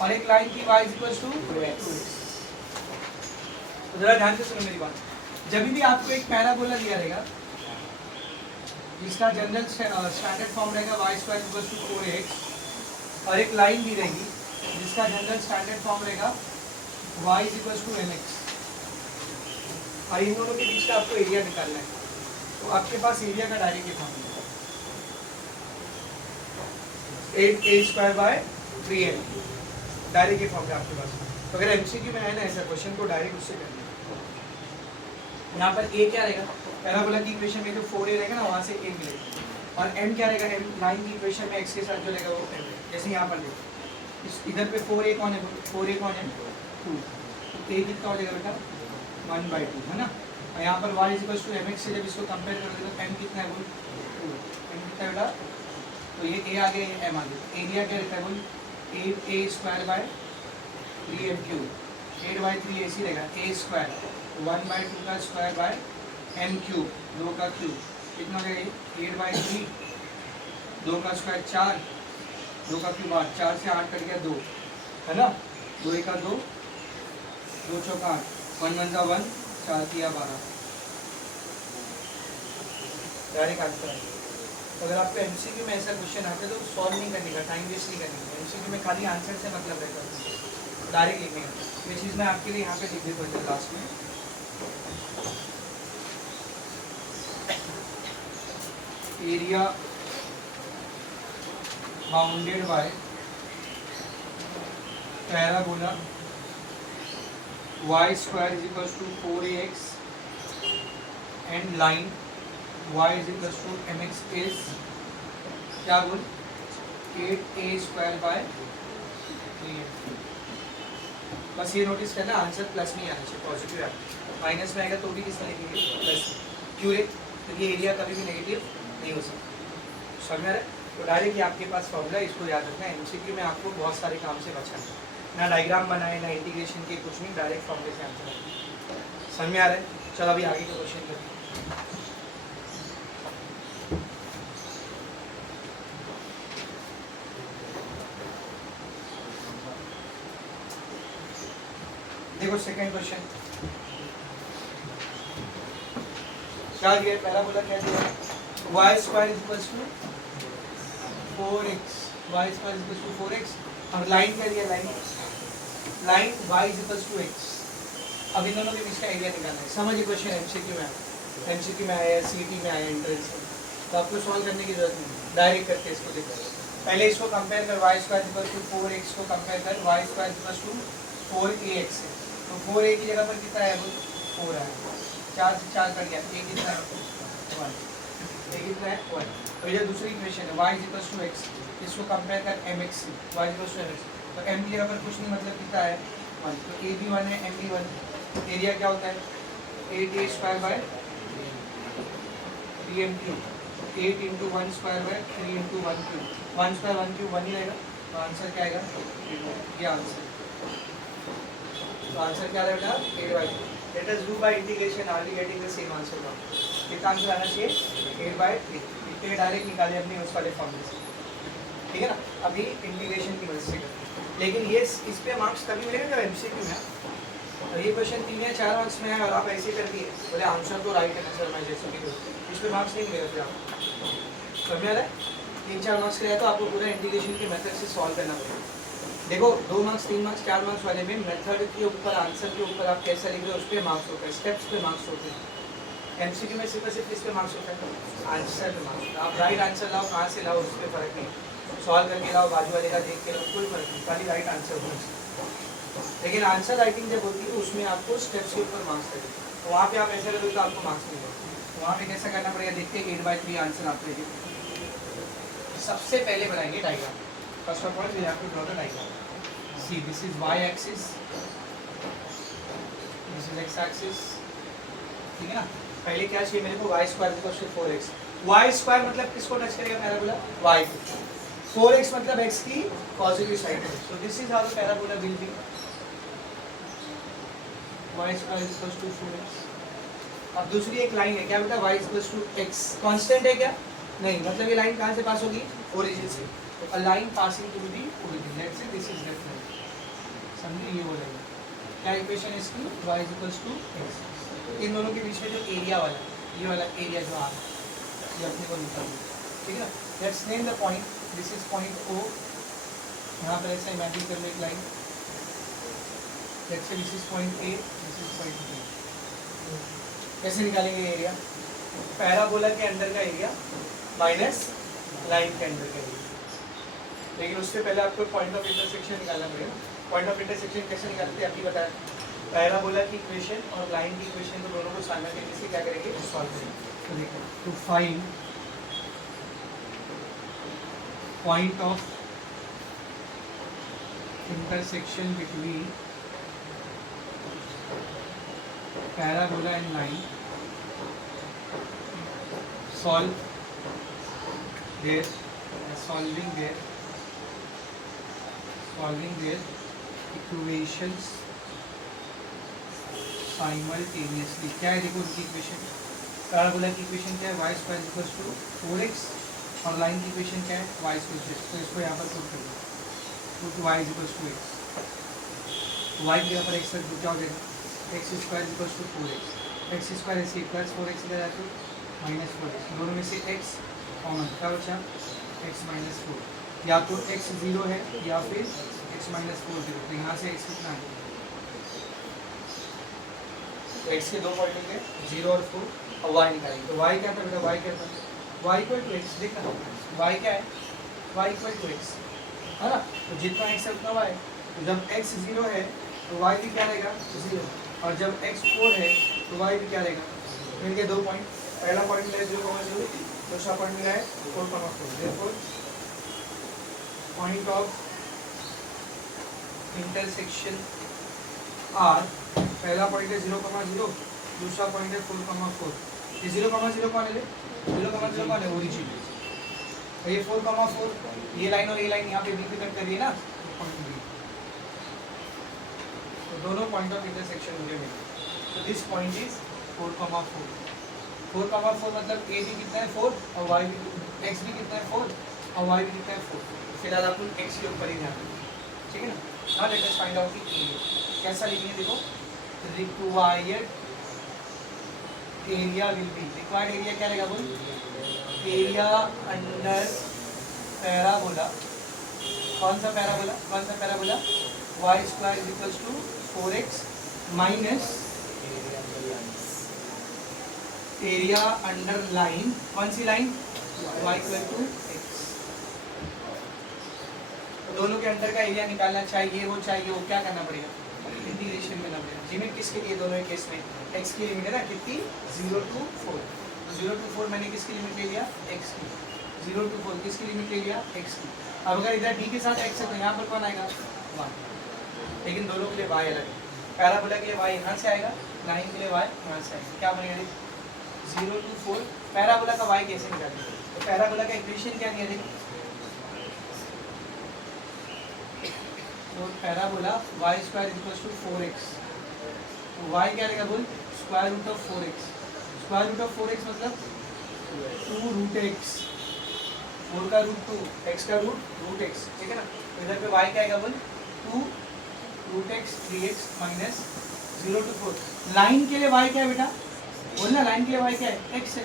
और एक लाइन थी y इक्वल टू 2x। तो जरा ध्यान से सुनो मेरी बात। जब भी आपको एक पैराबोला दिया रहेगा जिसका जनरल स्टैंडर्ड फॉर्म रहेगा y square equal to 4x, और एक लाइन दी रहेगी जिसका जनरल स्टैंडर्ड फॉर्म रहेगा y इक्वल टू mx, और इन दोनों के बीच का आपको एरिया निकालना है। तो आपके पास एरिया का direct form 8a square by 3m direct form है आपके पास। तो अगर एमसीक्यू में है ना ऐसा क्वेश्चन को डायरेक्ट उससे करना है। यहाँ पर a क्या रहेगा, पैराबोला की इक्वेशन में जो 4a रहेगा ना वहाँ से a मिलेगा, और m क्या रहेगा, m लाइन की इक्वेशन में x के साथ जो रहेगा वो m है। जैसे यहाँ पर देखो इधर पे 4a कौन है, 4a कौन है 2, तो a कितना हो जाएगा बेटा 1/2 है ना। और यहाँ पर y इक्वल टू mx से जब इसको कंपेयर करोगे तो m कितना है बोल 2, m कितना है बेटा, तो ये a आ गया ये m आ गया। एरिया क्या रहता है बोल 8a square by 3m cube, 8/3 ऐसी रहेगा a स्क्वायर 1/2 का स्क्वायर बाय m क्यूब 2 का क्यूब कितना हो जाएगा 8/3, 2 का स्क्वायर 4, 2 का क्यूब 8, 4 से 8 कट गया 2 है ना, 2 का 2, 2 चौका 8, 1 1 का 1, 4 3 12 डायरेक्ट आंसर है। तो अगर आपको एमसीक्यू में ऐसा क्वेश्चन आता है तो सॉल्व नहीं करने का, टाइम वेस्ट नहीं करने का, एमसीक्यू में खाली आंसर से मतलब रहता है, डायरेक्ट लिखने का। ये चीज़ मैं आपके लिए यहाँ पे लिख देता हूँ लास्ट में। Area bounded by parabola y square is equal to 4ax and line y is equal to mx is क्या बोल 8a स्क्वायर बाय 3m। बस ये नोटिस करना आंसर प्लस नहीं आना चाहिए, पॉजिटिव है, माइनस में आएगा तो भी किसमें लिखेंगे प्लस, क्यों रे, क्योंकि एरिया कभी भी नेगेटिव नहीं हो सकता। समझ में आ रहा है। तो डायरेक्ट ये आपके पास फॉर्मूला, इसको याद रखना है। एमसीक्यू में आपको बहुत सारे काम से बचना है, ना डायग्राम बनाए ना इंटीग्रेशन के, कुछ नहीं, डायरेक्ट फॉर्मूले से आंसर। समझ में आ रहा है। चलो अभी आगे का क्वेश्चन करते हैं। देखो सेकंड क्वेश्चन क्या दिया है, पैराबोला क्या दिया है, y square equals to 4x, y square equals to 4x, और लाइन क्या दिया, line y equals to x। अब इन दोनों के बीच का एरिया निकालना है। समझिए क्वेश्चन एमसीक्यू में आया, सीटी में आया, एंट्रेंस में, तो आपको सॉल्व करने की जरूरत नहीं, डायरेक्ट करके इसको देखो। पहले इसको कंपेयर कर, y square equals to 4x को कंपेयर कर, y square equals to 4ax है, तो 4a की जगह पर कितना है, 4 है, 4 से 4 कट गया, a कितना है 1, a कितना है 1। तो ये दूसरी इक्वेशन है y इक्वल्स टू x, इसको कंपेयर कर mx से, y इक्वल्स टू mx, तो m की जगह पर कुछ नहीं, मतलब कितना है 1, तो a भी 1 है m भी 1। एरिया क्या होता है 8a square by 3m cube, 8 into 1 square by 3 into 1 cube, 1 square 1 cube 1 ही रहेगा, तो आंसर क्या आएगा, ये आंसर। तो आंसर क्या रहेगा 8/2। Let us do by integration, are we getting the same answer now. कितना आंसर आना चाहिए 8/3, इतने डायरेक्ट निकाले अपने उस वाले फॉर्मूले से, ठीक है ना। अभी इंटीग्रेशन की मदद से करते हैं, लेकिन ये इस पे मार्क्स तभी मिलेगा जब एमसीक्यू में। और ये क्वेश्चन 3 या 4 मार्क्स में है और आप ऐसे कर दिए, बोले आंसर तो राइट है ना सर, मैं जैसे भी इस पे मार्क्स नहीं मिलेगा फिर आपको। समझ में आ रहा है। 3-4 मार्क्स के लिए तो आपको पूरा इंटीग्रेशन के मेथड से सॉल्व करना पड़ेगा। देखो 2 मार्क्स 3 मार्क्स 4 मार्क्स वाले में मेथड के ऊपर, आंसर के ऊपर आप कैसा लिख रहे हो उस पर मार्क्स होता है, स्टेप्स पे मार्क्स होते हैं। एमसीक्यू में सिर्फ किस पे मार्क्स होता है, आंसर पे मार्क्स। आप राइट आंसर लाओ, कहाँ से लाओ उस पर फर्क नहीं, सॉल्व करके लाओ, बाजू वाले का देख के लाओ, कोई फर्क नहीं, खाली राइट आंसर होना चाहिए। लेकिन आंसर राइटिंग जब होती है उसमें आपको स्टेप्स के ऊपर मार्क्स लगेगा, तो वहाँ पे आप ऐसा करोगे तो आपको मार्क्स मिलेगा। तो वहाँ पे कैसा करना पड़ेगा, देखते हैं 8/3 आंसर आप लेंगे। सबसे पहले बनाएंगे diagram. First of all we have to draw the diagram. See this is y axis, this is x axis, ठीक है ना। पहले क्या चाहिए मेरे को, y square equal to 4x। y square मतलब किसको टच करेगा पैराबोला, y को। 4x मतलब x की पॉजिटिव साइड है, so this is how the parabola will be, y square equal to 4x। अब दूसरी एक लाइन है, क्या बेटा, y equal to x, constant है क्या, नहीं, मतलब ये लाइन कहाँ से पास होगी, ओरिजिन से, तो a line passing to the origin, let's say this is reference, समझे, ये बोलेंगे क्या इक्वेशन है इसकी, y is equals to x. इन दोनों के बीच में जो एरिया वाला, ये वाला एरिया जो आ रहा है ये अपने को निकालना, ठीक है ना। Let's name the point, this is point O, यहाँ पर ऐसा इमेजिन कर लो एक line, let's say this is point A, this is point B. कैसे निकालेंगे एरिया, पैराबोला के अंदर का एरिया माइनस लाइन के अंदर का एरिया, लेकिन उससे पहले आपको पॉइंट ऑफ इंटरसेक्शन निकालना पड़ेगा। पॉइंट ऑफ इंटरसेक्शन कैसे निकालते हैं अभी बताया, पैराबोला की इक्वेशन और लाइन की इक्वेशन को दोनों को साइमल्टेनियसली क्या करेंगे, सॉल्व करेंगे। तो देखो, to find point of intersection between parabola and line, solve their solving their equations simultaneously। क्या है देखो उनकी इक्वेशन, पैराबोला की इक्वेशन क्या है, y square equals to 4x, और लाइन की इक्वेशन क्या है, y इक्वल्स टू x। तो इसको यहाँ पर पुट करिए, put y equals to x, y की यहाँ पर x तक क्या हो जाएगा, x square equals to 4x, x square ऐसे प्लस 4x इधर आते माइनस 4x, दोनों में से x कॉमन, क्या बचा x माइनस 4, या तो x 0 है या फिर x माइनस 4 0। तो यहाँ से x कितना है, तो x के दो पॉइंट होंगे 0 और 4, और y निकालेंगे। तो y क्या था बेटा, y क्या था, y इक्वल टू x, देखा y क्या है, y इक्वल टू x है ना, तो जितना x है उतना y। तो जब x 0 है तो y भी क्या रहेगा 0, और जब x 4 है तो y भी क्या रहेगा, तो इनके दो पॉइंट, पहला पॉइंट मिला है 0,0, दूसरा पॉइंट मिला है 4,4। Therefore point of intersection are, पहला पॉइंट है 0,0, दूसरा पॉइंट है 4,4। ये 0,0 कौन है, 0,0 कौन है, ओरिजिन। और ये 4,4, ये लाइन और ये लाइन यहाँ पे बी पे कट कर रही है ना, पॉइंट बी। तो दोनों पॉइंट ऑफ इंटरसेक्शन मुझे मिले, तो दिस पॉइंट इज 4,4। 4,4 मतलब ए भी कितना है 4, और वाई भी, एक्स भी कितना है 4, और वाई भी कितना है 4। फिलहाल आप लोग एक्स के ऊपर ही ध्यान दें, ठीक है ना। Now let us find out the area, कैसा लिखेंगे देखो, required area will be, required area क्या रहेगा बोल, एरिया अंडर पैराबोला, कौन सा parabola, y square is equals to 4x minus area under line, कौन सी line, y equal to x। दोनों के अंदर का एरिया निकालना चाहिए वो क्या करना पड़ेगा, इंटीग्रेशन करना पड़ेगा। लिमिट किसके लिए, दोनों केस में x की लिमिट है ना कितनी, 0 to 4। 0 to 4 मैंने किसकी लिमिट ले लिया, x की। 0 to 4 किसकी लिमिट ले लिया, x की। अब अगर इधर d के साथ x है तो यहाँ पर कौन आएगा, 1, लेकिन दोनों के लिए y अलग है। पैराबोला के लिए y यहाँ से आएगा, लाइन के लिए y यहाँ से आएगा, क्या बनेगा 0 to 4। पैराबोला का y कैसे निकालेंगे, तो पैराबोला का इक्वेशन क्या दिया देखो, तो parabola y square equals to 4x, तो y क्या रहेगा बोल, square root of 4x। Square root of 4x मतलब 2 रूट x, 4 का रूट 2, x का रूट x, ठीक है ना। तो इधर पे y क्या आएगा बोल, 2 root x 3x minus 0 to 4। Line के लिए y क्या है बेटा, बोलना, लाइन के लिए y क्या है, x है,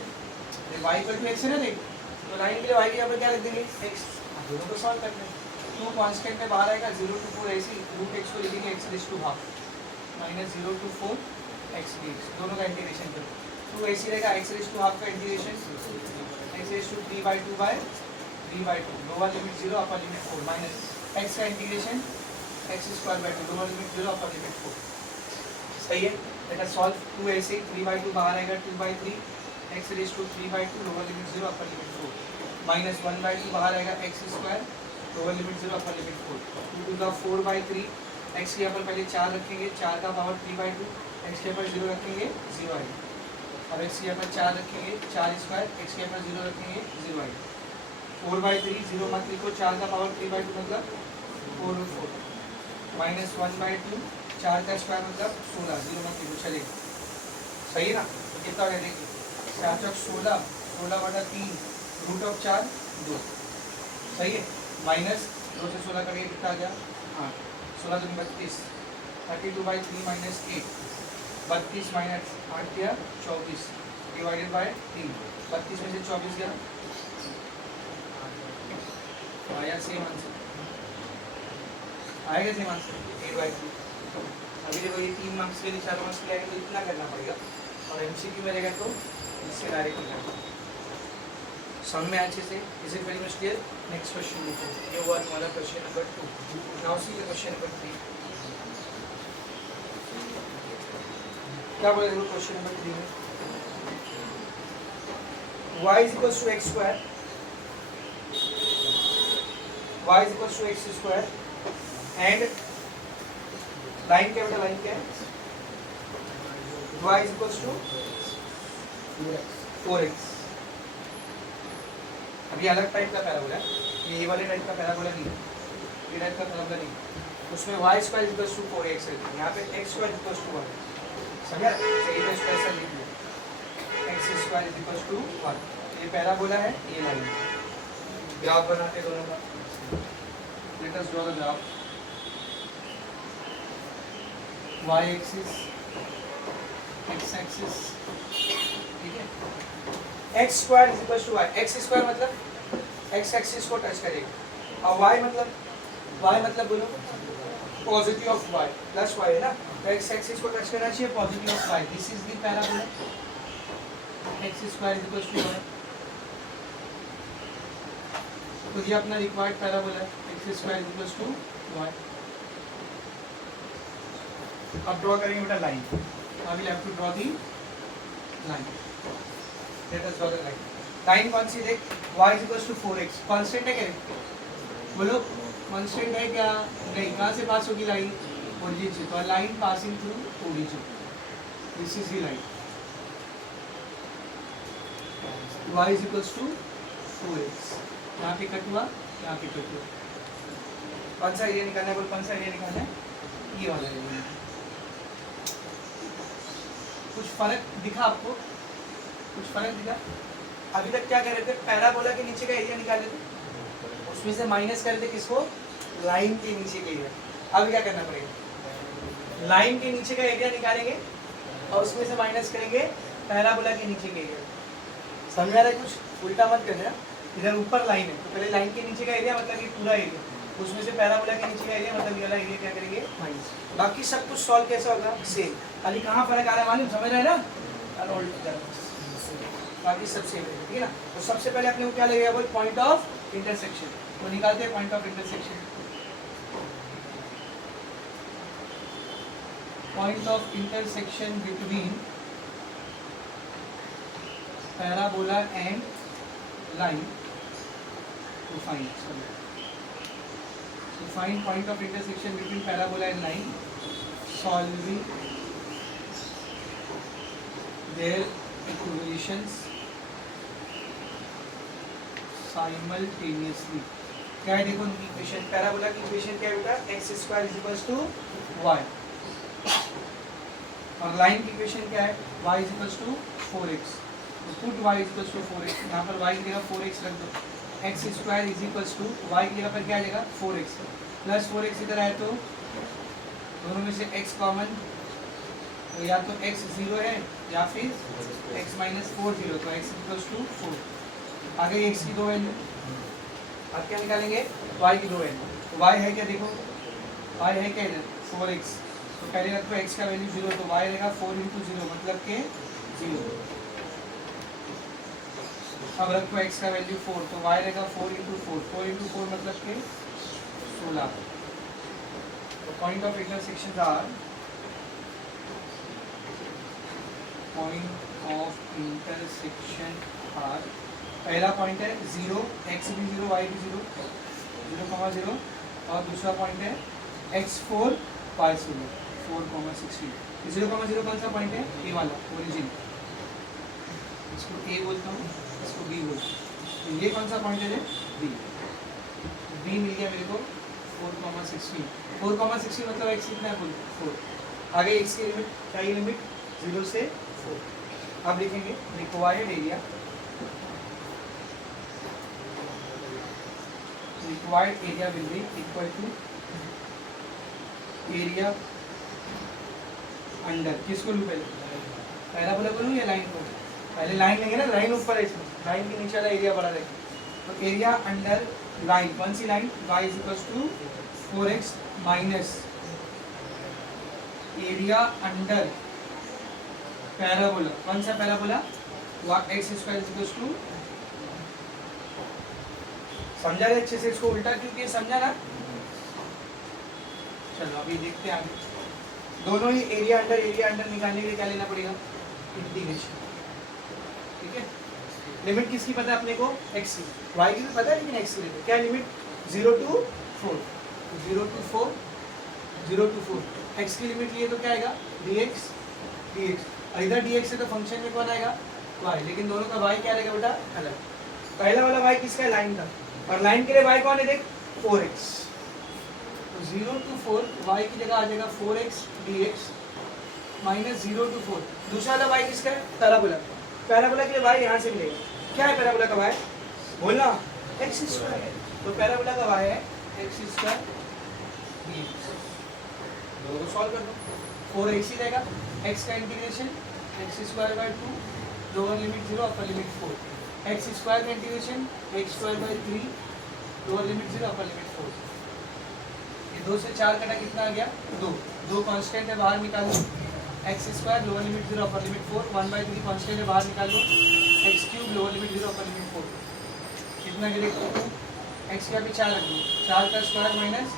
y इक्वल टू x है ना, देख, तो लाइन के लिए y के यहाँ पर क्या रख देंगे, x। दोनों को सॉल्व करते हैं, 2 कांस्टेंट में बाहर आएगा, 0 to 4 ऐसी, रूट x को लिखेंगे x raise to half minus 0 to 4 x dx, दोनों का इंटीग्रेशन करो, 2 ऐसी रहेगा, x रेज़ टू हाफ का integration, x raise to 3/2 by 3/2, lower limit 0 upper limit 4 minus x का integration x square by 2, lower limit 0 upper limit 4। सही है, let us solve. 2 ऐसे 3/2 बाहर आएगा, 2/3, x raise to 3/2, lower limit 0 upper limit 4 minus 1/2 बाहर आएगा, x square, lower limit 0 upper limit 4, 2 to the 4/3, x के यहाँ पर पहले 4 रखेंगे, 4 का पावर 3/2, x के यहाँ पर 0 रखेंगे, 0 आएगा। अब x के यहाँ पर 4 रखेंगे, 4 स्क्वायर, x के यहाँ पर 0 रखेंगे, 0 आएगा। 4/3, 0 मत लिखो, 4 का पावर 3/2 मतलब 4 और 4 माइनस 1/2, 4 का स्क्वायर मतलब 16, 0 मत लिखो, चलेगा। सही है ना, तो कितना हो गया देखिए, 4 चौक 16, 16/3, रूट ऑफ 4 2। सही है, माइनस 2 से 16 करिए कितना आ गया 8, 16 दूनी 32, 32/3 माइनस 8, 32 माइनस 8 किया 24 डिवाइडेड बाय 3, 32 में से 24 गया आया सेम आंसर, आएगा सेम आंसर 8/3। अभी देखो ये 3 मार्क्स के लिए 4 मार्क्स के लिए आएगा तो इतना करना पड़ेगा, और एमसीक्यू में रहेगा तो इससे डायरेक्ट करना। समझ में अच्छे से? Is it very much clear? Next question देखो, ये हुआ तुम्हारा question number 2। Now see the question number 3। क्या बोले देखो क्वेश्चन नंबर 3 में, y is equals to x square, y is equals to x square and line क्या बेटा, लाइन क्या है, y is equals to 4x। अभी अलग टाइप का पैराबोला है, ये वाले टाइप का पैराबोला नहीं है, ये टाइप का पैराबोला नहीं, उसमें y square equals to 4x है, यहाँ पे x स्क्वायर इक्वल्स टू 1, समझा? तो ये स्पेशल लिख लो, x स्क्वायर इक्वल्स टू 1, ये पैराबोला है, ये लाइन है। ग्राफ बनाते दोनों का, let us draw the graph. y axis, x axis, ठीक है, x square is equal to y, x square मतलब x एक्सिस को टच करेगा, और y मतलब बोलो positive of y plus y है ना, तो x एक्सिस को टच करना चाहिए positive of y, this is the parabola x square is equal to y। तो ये अपना रिक्वायर्ड पैराबोला है, x square is equal to y। अब ड्रॉ करेंगे बेटा line, I will have to draw the line, let us draw the line. Line कौन सी देख, y is equal to 4x, constant है क्या, बोलो कांस्टेंट है क्या, नहीं, कहाँ से पास होगी लाइन, ओरिजिन से, तो line passing through origin, this is the line, y is equal to 4x, यहाँ पे कट हुआ, यहाँ पे कट हुआ, कौन सा एरिया निकालना है, बोल कौन सा एरिया निकालना है, ये वाला एरिया। कुछ फर्क दिखा आपको, कुछ फर्क दिखा? अभी तक क्या कर रहे थे, पैराबोला के नीचे का एरिया निकाल रहे थे, उसमें से माइनस कर रहे थे किसको, लाइन के नीचे का एरिया। अब क्या करना पड़ेगा, लाइन के नीचे का एरिया निकालेंगे और उसमें से माइनस करेंगे पैराबोला के नीचे का एरिया। समझ आ रहा है? कुछ उल्टा मत करना, इधर ऊपर लाइन है तो पहले लाइन के नीचे का एरिया मतलब ये पूरा एरिया, उसमें से पैराबोला के नीचे का एरिया मतलब ये वाला एरिया क्या करेंगे, माइनस। बाकी सब कुछ सॉल्व कैसा होगा, सेम, खाली कहाँ फर्क आ रहा है मालूम, समझ रहे हैं ना, बाकी सब सेम है, ठीक है ना। तो सबसे पहले अपने को क्या लगेगा, बोल पॉइंट ऑफ इंटरसेक्शन, तो निकालते हैं point of intersection. Point of intersection between parabola and line to find point of intersection between parabola and line, solving their equations simultaneously। क्या है देखो उनकी इक्वेशन, पैराबोला की इक्वेशन क्या है बेटा, x square is equals to y, और line की इक्वेशन क्या है, y is equals to 4x, put y is equals to 4x, यहाँ पर y की जगह 4x रख दो, x square is equals to y की जगह पर क्या आ जाएगा 4x, प्लस 4x इधर आए तो दोनों में से x कॉमन, तो या तो x 0 है या फिर x माइनस 4 0, तो x इक्वल्स टू 4। आगे x की दो वैल्यू, अब क्या निकालेंगे, y की दो वैल्यू, तो y है क्या देखो, y है क्या इधर 4x, तो पहले रखो x का वैल्यू 0, तो y रहेगा 4 इंटू 0 मतलब के 0, अब रखो x का वैल्यू 4, तो y रहेगा 4 इंटू 4, 4 इंटू 4 मतलब के 16। तो point of intersection are, point of intersection are, पहला पॉइंट है 0, x भी 0 y भी 0, 0,0, और दूसरा पॉइंट है x4 y 0, 4,16। 0,0 कौन सा पॉइंट है, ए वाला ओरिजिन, इसको ए बोलता हूँ, इसको बी बोलता हूँ, तो ये कौन सा पॉइंट है, बी, बी मिल गया मेरे को 4,16, 4,16 मतलब x कितना है, 4, आगे x की लिमिट क्या, ये लिमिट 0 से 4। अब लिखेंगे required area, required area will be equal to area under, किसको लूँ पहले, पैराबोला को लूँ या लाइन को? पहले लाइन लेंगे ना, लाइन ऊपर है इसमें, लाइन के नीचे वाला एरिया बड़ा रहेगा। तो एरिया अंडर लाइन, कौन सी line, y is equal to 4x minus area under parabola, कौन सा parabola, x square is equal to, समझा रहे अच्छे से इसको उल्टा, क्योंकि समझा ना। चलो अभी देखते हैं आगे, दोनों ही एरिया अंडर निकालने के लिए क्या लेना पड़ेगा, इंटीग्रेशन, ठीक है। लिमिट किसकी पता है अपने को, एक्स की, वाई की भी पता है, लेकिन एक्स की लेते क्या limit, 0 to 4, 0 to 4, 0 to 4, x की लिमिट लिए तो क्या आएगा, dx, और इधर dx से तो फंक्शन में कौन आएगा, y, लेकिन दोनों का y क्या रहेगा बेटा, अलग। पहला वाला y किसका है, लाइन का, और लाइन के लिए y कौन है, देख 4x, तो 0 to 4 y की जगह आ जाएगा 4x dx माइनस 0 to 4, दूसरा वाला y किसका है, पैराबोला, पैराबोला के लिए y यहाँ से मिलेगा, क्या है पैराबोला का y, बोलना x स्क्वायर, तो पैराबोला का y है x स्क्वायर dx, दोनों को सॉल्व कर दो, 4x ही रहेगा, x का integration x square by 2, lower limit 0 upper limit 4, x square का integration x square by 3, lower limit 0 upper limit 4, ये 2 से 4 कटा कितना आ गया, 2 कांस्टेंट है बाहर निकाल लो, x square lower limit 0 upper limit 4, 1/3 constant है बाहर निकाल लो, x cube lower limit 0 upper limit 4, कितना गिरेगा 2, x का भी 4 रख दो, 4 का स्क्वायर माइनस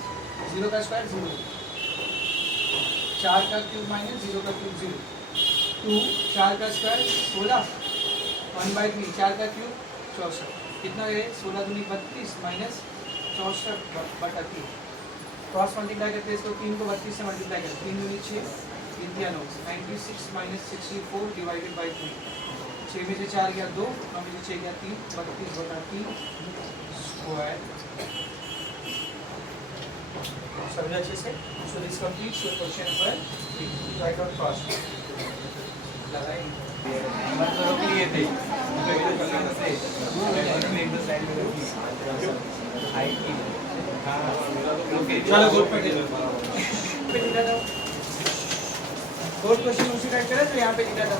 0 का स्क्वायर 0, 4 का क्यूब माइनस 0 का क्यूब 0, 2, 4 का स्क्वायर 16, 1/3, 4 का क्यूब 64, कितना है 16 दूनी 32 माइनस 64/3, क्रॉस मल्टीप्लाई करते हैं इसको, 3 को 32 से मल्टीप्लाई करते, 3 दूनी 6, 3 दिया 9, 96 माइनस 64 डिवाइडेड बाई 3, 6 में से 4 गया 2, 9 में से 6 गया 3, 32/3 स्क्वायर, समझा अच्छे से। So this completes your question number, right on fast लगाएं मतलब कि ये थे चलो बोर्ड पे लिखा था, बोर्ड क्वेश्चन उसी टाइप करें तो यहाँ पे लिखा था,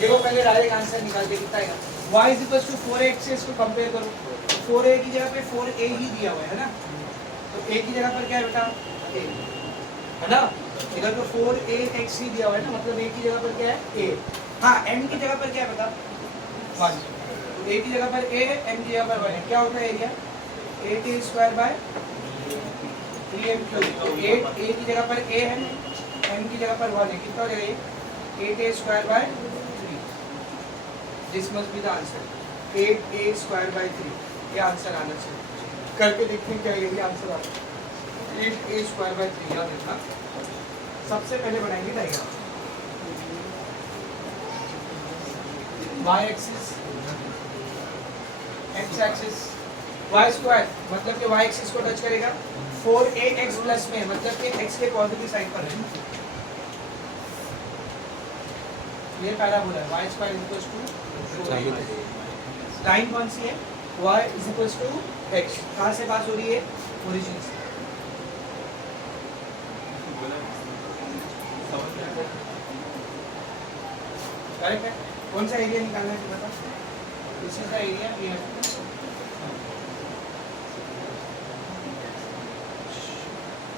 देखो पहले डायरेक्ट आंसर निकाल के कितना आएगा, y is equal to 4x से इसको कंपेयर करो, 4a की जगह पे 4a ही दिया हुआ है ना, तो a की जगह पर क्या है बेटा, a है ना, इधर तो 4ax ही दिया हुआ है ना, मतलब a की जगह पर क्या है, a, हाँ m की जगह पर क्या है बता, 1, तो a की जगह पर a है, m की जगह पर 1 है, क्या होता है area, 8a square by 3m cube, तो 8 a की जगह पर a है, m की जगह पर 1 है, कितना हो जाएगा ये, 8a square by 3, this must be the answer, 8a square by 3, ये आंसर आना चाहिए, करके देखते हैं क्या ये आंसर आता है, 8a स्क्वायर बाय 3, याद रखना, सबसे पहले बनाएंगे diagram, y axis, x axis, y square मतलब कि y एक्सिस को टच करेगा, 4ax प्लस में मतलब कि x के पॉजिटिव साइड पर है, ये पैराबोला है, y square equals to, line कौन सी है, y is equals to x, कहाँ से पास हो रही है, ओरिजिन से, करेक्ट है, कौन सा एरिया निकालना है बता, दिस इज द एरिया, ये है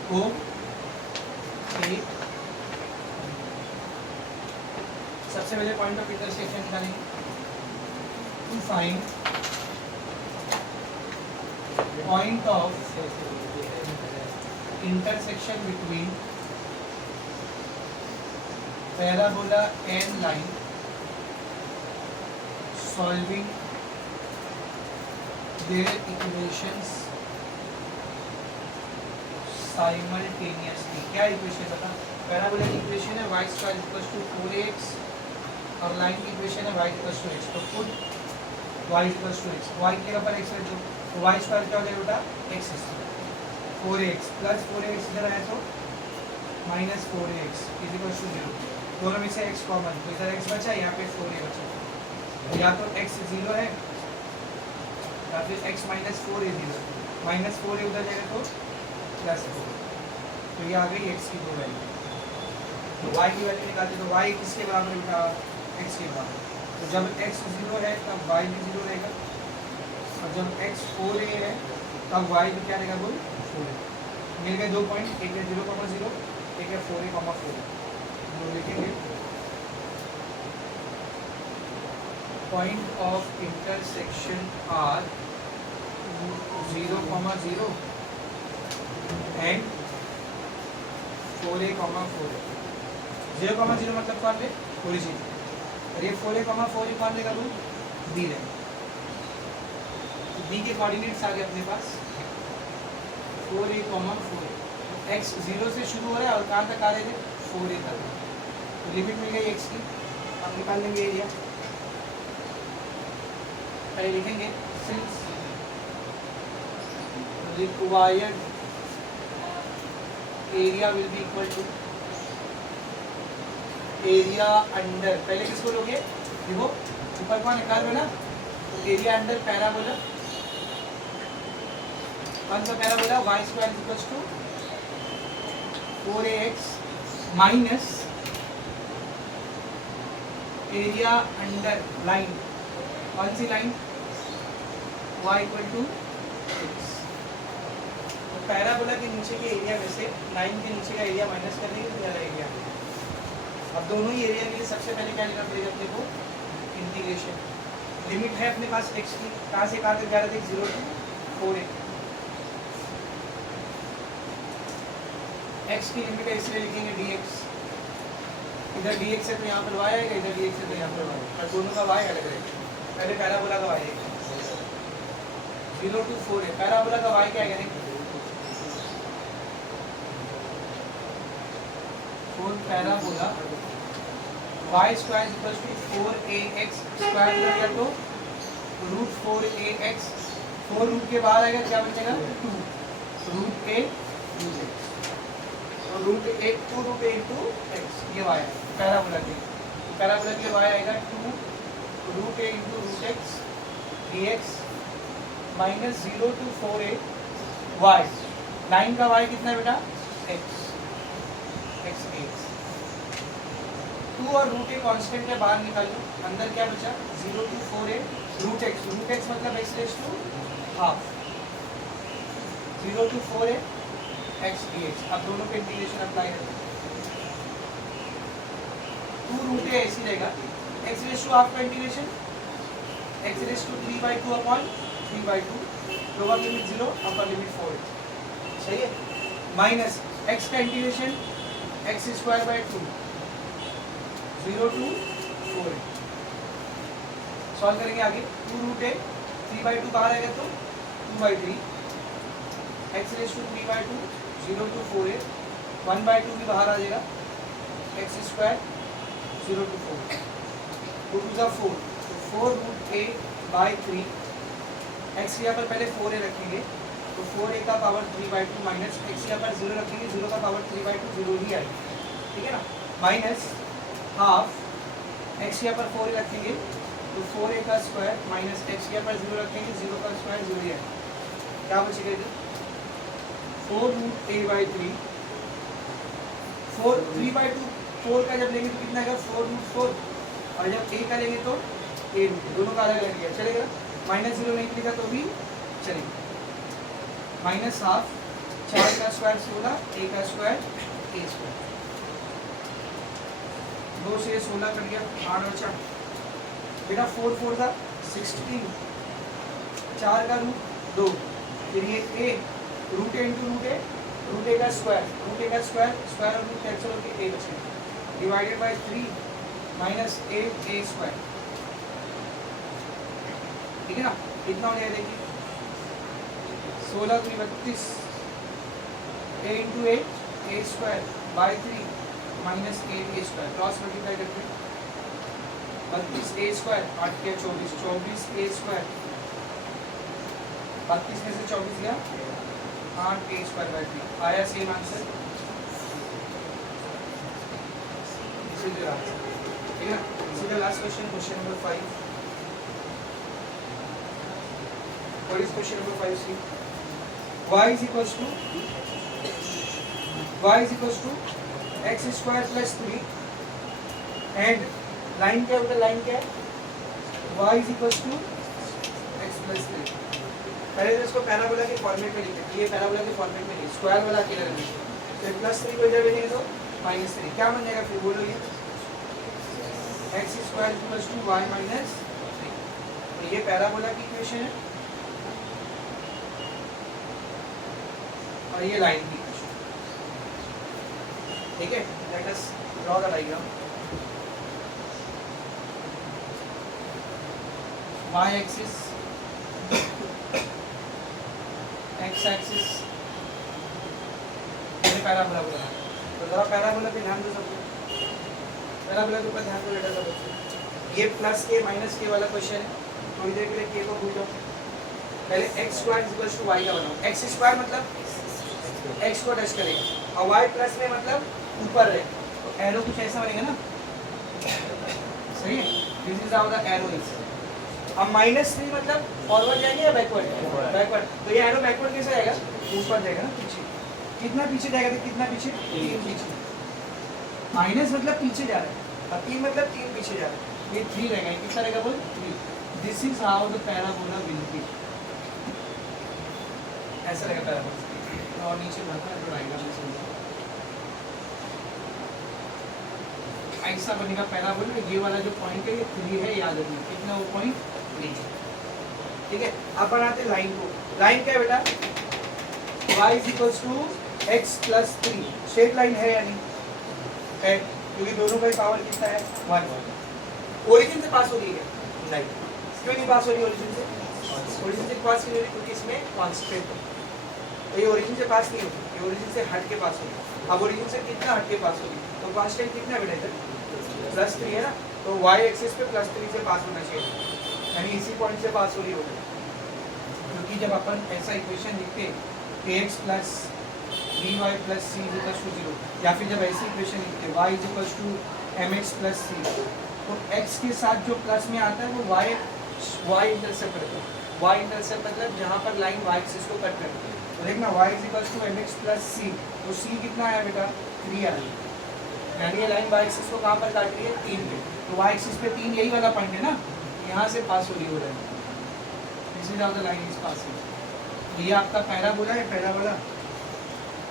O A, सबसे पहले पॉइंट ऑफ इंटरसेक्शन निकालेंगे, to find point of intersection between parabola and line, solving their equations simultaneously, क्या इक्वेशन बता, पैराबोला की इक्वेशन है y square equals to 4ax और लाइन की इक्वेशन है y इक्वल्स टू x, तो put y equals to x, y की जगह पर x रख दो, तो y स्क्वायर क्या हो जाएगा बेटा, x square, 4ax plus 4ax इधर आया तो minus 4ax is equals to 0, दोनों में से x कॉमन, तो इधर x बचा, यहाँ पे 4a बचा, या तो x 0 है या फिर x माइनस 4a 0, -4 उधर जाएगा तो +4, तो ये आ गई x की दो वैल्यू। तो y की वैल्यू निकालते तो y किसके बराबर उठा, x के बराबर। तो जब x 0 है तब y भी 0 रहेगा, और जब x 4a है तब y भी क्या रहेगा बोल 4a। मिल गए 2 पॉइंट, एक है 0,0, एक है 4a,4। हम लिखेंगे point of intersection are 0,0 and 4a,4। 0,0 मतलब कौन ले, ओरिजिन, और ये 4a,4 कौन लेगा बोल, बी रहेगा। बी के कोऑर्डिनेट्स आ गए अपने पास 4a,4। x 0 से शुरू हो रहा है और कहाँ तक आ रहे थे 4a तक, तो लिमिट मिल गई x की। अब निकाल लेंगे एरिया, पहले लिखेंगे since required area will be equal to area under, पहले किसको लोगे, देखो ऊपर कौन निकाल रहे ना, तो एरिया अंडर पैराबोला, कौन सा parabola, y square equals to 4ax minus area under line, कौन सी लाइन, y इक्वल टू 6। तो पैराबोला के नीचे के एरिया में से लाइन के नीचे का एरिया माइनस कर देंगे तो ज़्यादा एरिया। अब दोनों ही एरिया के लिए सबसे पहले क्या लेना पड़ेगा अपने को, इंटीग्रेशन। लिमिट है अपने पास x की, कहाँ से कहाँ तक जा रहे थे, 0 to 4a। x की लिमिट है इसलिए लिखेंगे dx, इधर dx है तो यहाँ पर y आएगा, इधर dx है तो यहाँ पर y आएगा, और दोनों का y अलग रहेगा। पहले पैराबोला का y आएगा 0 to 4a, पैराबोला का y क्या आएगा, देखिए 4 parabola y square equals to 4ax square कर दिया तो √4ax, 4 रूट के बाहर आएगा क्या बचेगा 2, √a √x, और √a 2 √a into x, ये y है पैराबोला के। पैराबोला के y आएगा 2 √a into √x dx minus 0 to 4a y, line का y कितना है बेटा x, x dx। 2 और √a कांस्टेंट है, बाहर निकाल लो, अंदर क्या बचा 0 to 4a √x, √x मतलब x raise to half, 0 to 4a x dx। अब दोनों पे इंटीग्रेशन अप्लाई करें, 2 √a ऐसी रहेगा, x रेज़ टू हाफ का integration x raise to 3/2 upon 3/2, lower limit 0 upper limit 4, सही है, माइनस x का integration x square by 2 0 to 4a। Solve करेंगे आगे, 2 √a 3/2 बाहर आएगा तो 2/3, x raise to 3/2 0 to 4a, 1/2 भी बाहर आ जाएगा, x स्क्वायर 0 to 4, 2 to 4, तो 4 √a/3, x यहाँ पर पहले 4a रखेंगे तो 4a का पावर 3/2 माइनस x यहाँ पर 0 रखेंगे, 0 का पावर 3/2 0 ही आएगा, ठीक है ना, माइनस हाफ x यहाँ पर 4a रखेंगे तो 4a का स्क्वायर माइनस x यहाँ पर 0 रखेंगे, 0 का स्क्वायर 0 ही आएगा, क्या बचेगा इधर 4√a/3, 3/2, 4 का जब लेंगे तो कितना आएगा 4√4, और जब a का लेंगे तो a √, दोनों का अलग अलग लिया चलेगा, माइनस 0 नहीं लिखा तो भी चलेगा, माइनस हाफ 4 का स्क्वायर 16, a का स्क्वायर a स्क्वायर, 2 से 16 कर दिया, 8 और 4 बेटा 4 4 था 16, 4 का रूट 2, फिर ये a √a into √a, √a का स्क्वायर स्क्वायर और रूट कैंसिल होकर a बचेगा, divided by 3 minus a square, ठीक है ना, कितना हो जाएगा देखिए 16 3 32, a into a square by 3 minus a square, cross multiply करते हैं 32 a स्क्वायर, 8 के 24 24 a स्क्वायर, 32 में से 24 गया 8 a स्क्वायर बाय 3, आया सेम आंसर, ठीक है ना। सीधा last question, question number 5, what is question number 5 C, y is equals to x square plus 3 and line क्या होगा, लाइन क्या है, y is equals to x plus 3। पहले तो इसको पैराबोला के फॉर्मेट में लिखते हैं, ये पैराबोला के फॉर्मेट में नहीं, स्क्वायर वाला अकेला रखेंगे, तो प्लस 3 को इधर भेजेंगे तो माइनस 3, क्या बन जाएगा फिर बोलो, ये x square plus 2 y minus 3, तो ये पैराबोला की इक्वेशन है और ये लाइन की इक्वेशन, ठीक है। Late us draw the diagram. y axis, x axis, ये पैराबोला बोला, तो जरा पैराबोला पे ध्यान दो सब लोग, पैराबोला के ऊपर ध्यान दो बेटा सब बच्चे। ये प्लस के माइनस के वाला क्वेश्चन है, थोड़ी देर के लिए के को भूल जाओ, पहले x square equals to y का बनाओ, x स्क्वायर मतलब x को टच करेगा और y प्लस में मतलब ऊपर रहे, तो एरो कुछ ऐसा बनेगा ना, सही है, this is how the arrow is. अब -3 मतलब फॉरवर्ड जाएंगे या बैकवर्ड, बैकवर्ड, तो ये एरो बैकवर्ड कैसे जाएगा, ऊपर जाएगा ना, पीछे, कितना पीछे जाएगा, तो कितना पीछे, 3 पीछे, माइनस मतलब पीछे जा रहा है और 3 मतलब 3 पीछे जा रहा है, ये 3 रहेगा, ये कितना रहेगा बोल 3। This is how the parabola will B, ऐसा रहेगा पैराबोला, और नीचे बढ़ता है तो डायग्राम में समझो ऐसा बनेगा पैराबोला। ये वाला जो पॉइंट है ये 3 है, याद रखना कितना वो पॉइंट 3, ठीक है। अब बनाते हैं लाइन को, लाइन क्या है बेटा, y is equals to x plus 3, straight line है या नहीं है, क्योंकि दोनों का पावर कितना है 1, ओरिजिन से पास हो रही है नहीं, क्यों नहीं पास हो रही ओरिजिन से, ओरिजिन से पास नहीं हो रही क्योंकि इसमें कांस्टेंट है, तो ये ओरिजिन से पास नहीं होती, ये ओरिजिन से हट के पास होगी। अब ओरिजिन से कितना हट के पास होगी, तो कांस्टेंट कितना बेटा इधर +3 है ना, तो y एक्सिस पे +3 से पास होना चाहिए, यानी इसी पॉइंट से पास हो रही होगी, क्योंकि जब अपन ऐसा इक्वेशन लिखते हैं ax plus by plus c equals to 0, या फिर जब ऐसी इक्वेशन लिखते हैं y equals to mx plus c, तो x के साथ जो प्लस में आता है वो y इंटरसेप्ट करता है, y इंटरसेप्ट मतलब जहाँ पर लाइन y एक्सिस को कट करती है, तो देखना y equals to mx plus c, तो c कितना आया बेटा 3 आया, यानी ये लाइन y एक्सिस को कहाँ पर काट रही है 3 पे, तो y एक्सिस पे 3 यही वाला पॉइंट है ना, यहाँ से पास हो रही हो रहा है, this is how the line is passing. तो ये आपका पैराबोला है, parabola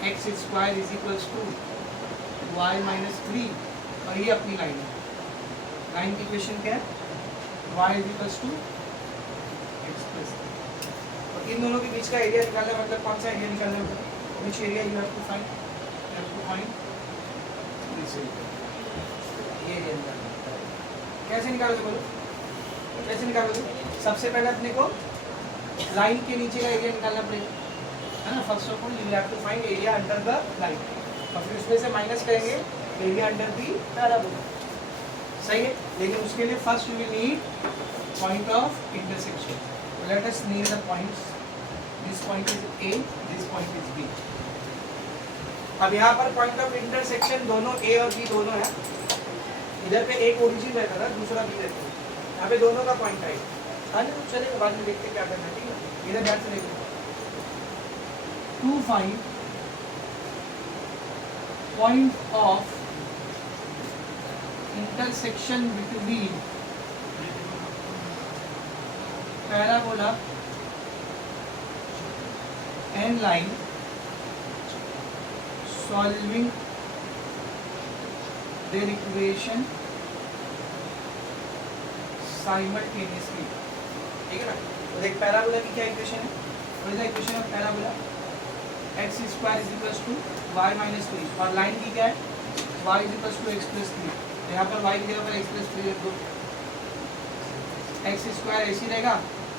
x square is equals to y minus 3, और ये अपनी लाइन है, लाइन की इक्वेशन क्या है, y is equals to x plus 3, और इन दोनों के बीच का एरिया निकालना मतलब कौन सा एरिया निकालना होगा, which area you have to find, ये एरिया निकालना, कैसे निकालोगे बोलो, कैसे निकालोगे, सबसे पहले अपने को लाइन के नीचे का एरिया निकालना पड़ेगा, है ना, first of all you have to find area under the line, और फिर उसमें से माइनस करेंगे एरिया अंडर दी पैराबोला, सही है। लेकिन उसके लिए first you will need point of intersection, let us name the points, this point is A, this point is B। अब यहाँ पर पॉइंट ऑफ इंटरसेक्शन दोनों A और B दोनों है, इधर पे एक ओरिजिन रहता था, दूसरा B रहता है, यहाँ पे दोनों का पॉइंट है, हाँ तो चलेगा, बाद में देखते क्या करना है, ठीक है, इधर ध्यान से देखो, to find point of intersection between parabola and line, solving their equation simultaneously, ठीक है ना। तो देख पैराबोला की क्या इक्वेशन है, what is the equation of parabola, x square is equals to y minus 3, और लाइन की क्या है y is equals to x plus 3, यहाँ पर y की जगह पर x प्लस 3 रख दो, x स्क्वायर ऐसे ही रहेगा,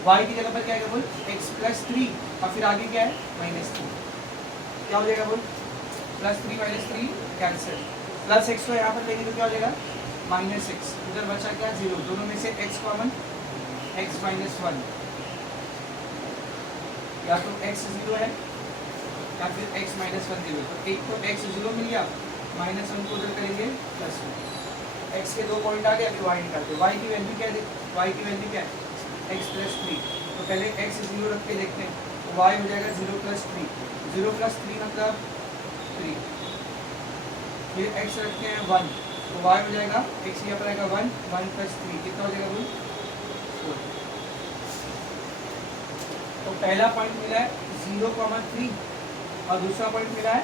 y की जगह पर क्या आएगा बोल x प्लस 3, और फिर आगे क्या है -3, क्या हो जाएगा बोल +3 -3 कैंसिल, प्लस x को यहाँ पर लेंगे तो क्या हो जाएगा -x, उधर बचा क्या 0, दोनों में से x कॉमन, x -1, या तो x 0 है या फिर x -1 0, तो एक तो x 0 मिल गया, -1 को उधर करेंगे +1, x के 2 पॉइंट आ गया, फिर y निकालते, y की वैल्यू क्या है, y की वैल्यू क्या है x + 3, तो पहले x 0 रख के देखते हैं, तो y हो जाएगा 0 प्लस 3, 0 प्लस 3 मतलब 3, फिर x रखते हैं 1, तो y हो जाएगा x यहाँ पर आएगा 1, 1 प्लस 3 कितना हो जाएगा बोल 4। तो पहला पॉइंट मिला है 0,3 और दूसरा पॉइंट मिला है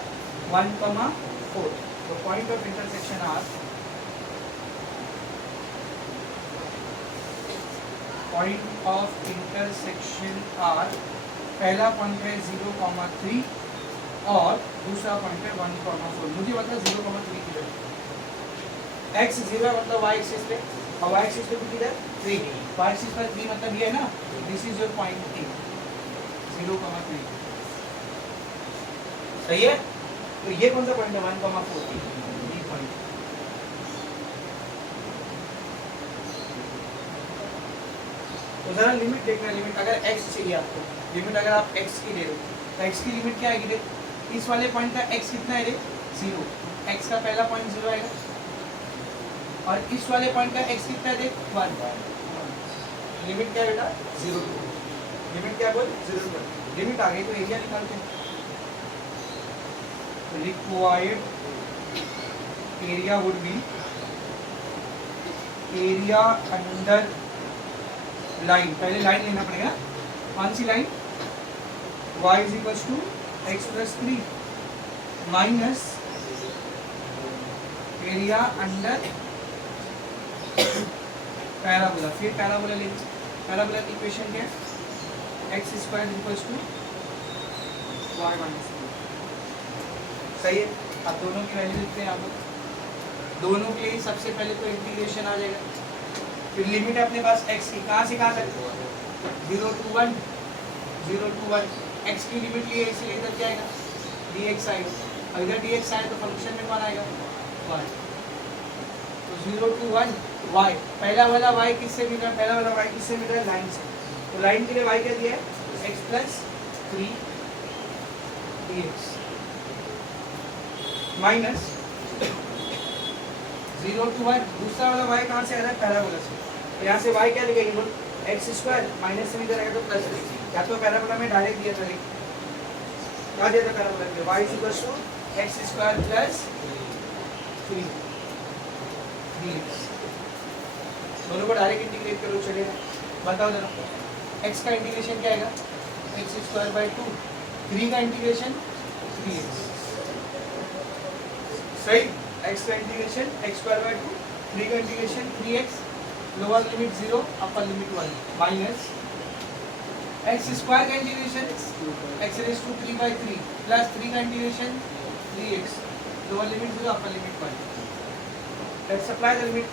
1,4। तो point of intersection are, point of intersection are, पहला पॉइंट है 0,3 और दूसरा पॉइंट है 1,4। मुझे मतलब 0,3 किधर, x 0 है मतलब y एक्सिस पे, और y एक्सिस पे किधर 3, y एक्सिस पर 3 मतलब ये है ना, this is your point A 0,3। सही है। तो ये कौन सा पॉइंट है 1,4, ये पॉइंट। तो जरा लिमिट देखना, लिमिट अगर x चाहिए आपको, लिमिट अगर आप x की दे रहे हो तो x की लिमिट क्या आएगी, देख इस वाले पॉइंट का x कितना है रे 0, x का पहला पॉइंट 0 आएगा, और इस वाले पॉइंट का x कितना है देख 1, लिमिट क्या है बेटा 0 टू, लिमिट क्या बोल 0 टू, लिमिट आ गई तो एरिया निकालते हैं। Required area would be area under line, पहले लाइन लेना पड़ेगा, कौन सी line, y is equal to x plus 3 minus area under parabola, फिर पैराबोला ले, पैराबोला की इक्वेशन क्या है, x square equal to y minus 3। सही है। अब दोनों की वैल्यू लिखते हैं, आप दोनों के लिए सबसे पहले तो इंटीग्रेशन आ जाएगा, फिर लिमिट है अपने पास x की, कहाँ से कहाँ तक 0 to 1, 0 to 1, x की लिमिट लिए इसलिए इधर क्या आएगा dx आएगा, और इधर dx आए तो फंक्शन में कौन आएगा y, तो 0 to 1 y, पहला वाला y किससे मिल रहा है, पहला वाला y किससे मिल रहा है लाइन से, तो लाइन के लिए y क्या दिया है x plus 3 dx minus 0 to 1, दूसरा वाला y कहाँ से आ रहा है पैराबोला से, तो यहाँ से y क्या लिखेंगे बोल एक्स स्क्वायर, माइनस से इधर आएगा तो प्लस, या तो पैराबोला में डायरेक्ट दिया था, क्या दिया था पैराबोला में y equal to x square plus 3 dx, दोनों को डायरेक्ट इंटीग्रेट करो चलेगा। बताओ जरा x का इंटीग्रेशन क्या आएगा एक्स स्क्वायर बाई 2, 3 का इंटीग्रेशन 3x, सही, x का इंटीग्रेशन x स्क्वायर बाई 2, 3 का integration 3x, lower limit 0 upper limit 1 minus x square का integration x raise to 3 by 3 plus 3 का integration 3x, lower limit 0 upper limit 1। Let's apply the limit,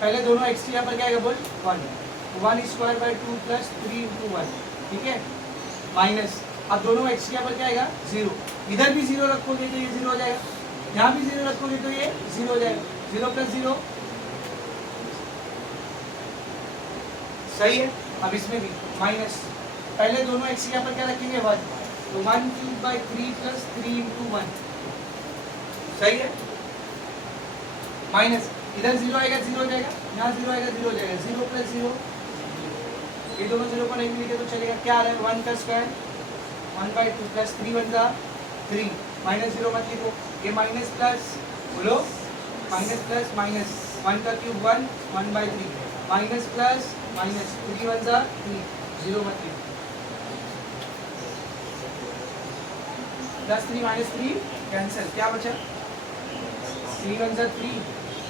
पहले दोनों x यहाँ पर क्या आएगा बोल 1 स्क्वायर बाई 2 प्लस 3 इंटू 1, ठीक है, माइनस अब दोनों x यहाँ पर क्या आएगा 0, इधर भी 0 रखोगे तो ये 0 हो जाएगा, यहाँ भी 0 रखोगे तो ये 0 हो जाएगा, 0 प्लस 0, सही है। अब इसमें भी माइनस, पहले दोनों x यहाँ पर क्या रखेंगे 1, तो 1 क्यूब बाई 3 प्लस 3 इंटू 1, सही है, माइनस इधर 0 आएगा 0 हो जाएगा, यहाँ 0 आएगा 0 हो जाएगा, 0 प्लस 0, ये दोनों 0 को नहीं मिलेंगे तो चलेगा, क्या आ रहा है 1 का स्क्वायर 1 बाई 2 प्लस 3 1 का 3, माइनस 0 मत लिखो, ये माइनस प्लस बोलो, माइनस प्लस माइनस 1 का cube 1 1 by 3 minus plus minus 3 1 का 3, 0 मत लिखो, प्लस 3 माइनस 3 कैंसिल, क्या बचा 3 1 3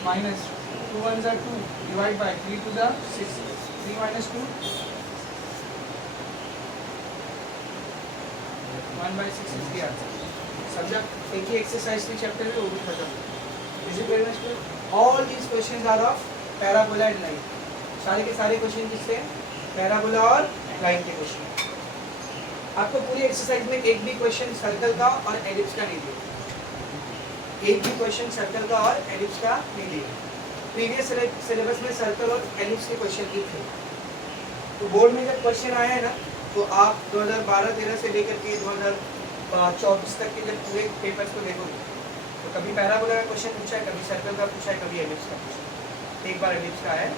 minus 2 1 2 divide by 3 2 6, 3 minus 2 1 by 6 is the answer. समझा, एक ही एक्सरसाइज थी चैप्टर में, वो भी खत्म। Is it very much clear? All these questions are of parabola and line, सारे के सारे क्वेश्चन किससे, पैराबोला और लाइन के क्वेश्चन। आपको पूरी एक्सरसाइज में एक भी क्वेश्चन सर्कल का और एलिप्स का नहीं दिया, एक भी क्वेश्चन सर्कल का और एलिप्स का नहीं दिया। प्रीवियस सिलेबस में सर्कल और एलिप्स के क्वेश्चन भी थे, तो बोर्ड में जब क्वेश्चन आया है ना, तो आप 2012-13 से लेकर के 2024 तक के जब पूरे पेपर्स को देखोगे, तो कभी पैराबोला का क्वेश्चन पूछा है, कभी सर्कल का पूछा है, कभी एलिप्स का पूछा है। एक बार एलिप्स का है,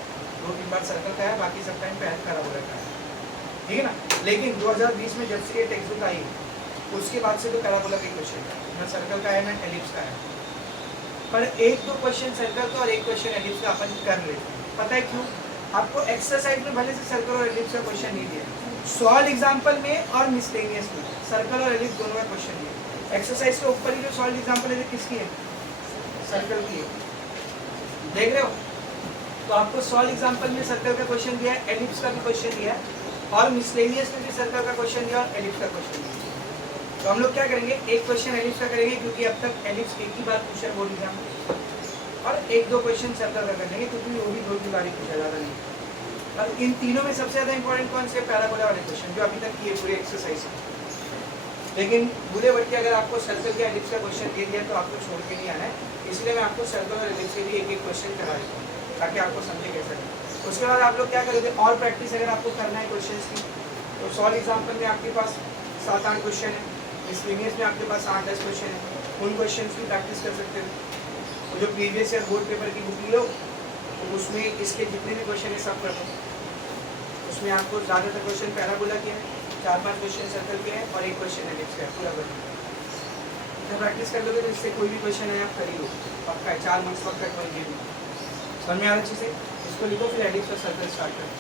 2-3 बार सर्कल का है, बाकी सब टाइम पैराबोला का है। ठीक है ना। लेकिन 2020 में जब से ये टेक्स्ट बुक आई उसके बाद से तो पैराबोला का क्वेश्चन है, ना सर्कल का है ना एलिप्स का है, पर एक दो क्वेश्चन सर्कल का और एक क्वेश्चन एलिप्स का अपन कर लेते हैं। पता है क्यों? आपको एक्सरसाइज में भले से सर्कल और एलिप्स का क्वेश्चन नहीं दिया, सॉल्व एग्जाम्पल में और मिसलेनियस में सर्कल और एलिप्स दोनों का क्वेश्चन दिया। एक्सरसाइज के ऊपर ही जो सॉल्व एग्जाम्पल है किसकी है? सर्कल की है, देख रहे हो। तो आपको सॉल्व एग्जाम्पल में सर्कल का क्वेश्चन दिया है, एलिप्स का भी क्वेश्चन दिया है, और मिसलेनियस में भी सर्कल का क्वेश्चन दिया और एलिप्स का क्वेश्चन दिया। तो हम लोग क्या करेंगे, एक क्वेश्चन एलिप्स का करेंगे क्योंकि अब तक एलिप्स एक ही बार पूछा है बोर्ड एग्जाम में, और एक दो क्वेश्चन सर्कल का करेंगे क्योंकि वो भी दो तीन बार ही पूछा, ज़्यादा नहीं। और इन तीनों में सबसे ज़्यादा इंपॉर्टेंट कौन से? पैराबोला वाले क्वेश्चन जो अभी तक किए पूरे एक्सरसाइज में। लेकिन बुरे बच्चे अगर आपको सर्कल या एलिप्स का क्वेश्चन दे दिया तो आपको छोड़ के नहीं आना है, इसलिए मैं आपको सर्कल और एलिप्स के भी एक एक क्वेश्चन करा देता हूँ ताकि आपको समझे कैसे करें। उसके बाद आप लोग क्या करोगे, और प्रैक्टिस अगर आपको करना है क्वेश्चन की, तो सॉल्व एग्जाम्पल में आपके पास 7-8 क्वेश्चन है, मिसलेनियस में आपके पास 8-10 क्वेश्चन है, उन क्वेश्चन की प्रैक्टिस कर सकते हो। वो जो प्रीवियस ईयर बोर्ड पेपर की बुक लो तो उसमें इसके जितने भी क्वेश्चन है सब कर दो। उसमें आपको ज़्यादातर क्वेश्चन पैराबोला के हैं, 4-5 क्वेश्चन सर्कल के हैं और एक क्वेश्चन एलिप्स का है, पूरा कर दो। जब प्रैक्टिस कर लोगे तो इससे कोई भी क्वेश्चन है आप कर ही लो, पक्का है, 4 मार्क्स पक्का बन गए। समझ में आ रहा अच्छे से? इसको लिखो, फिर एलिप्स और सर्कल स्टार्ट करो।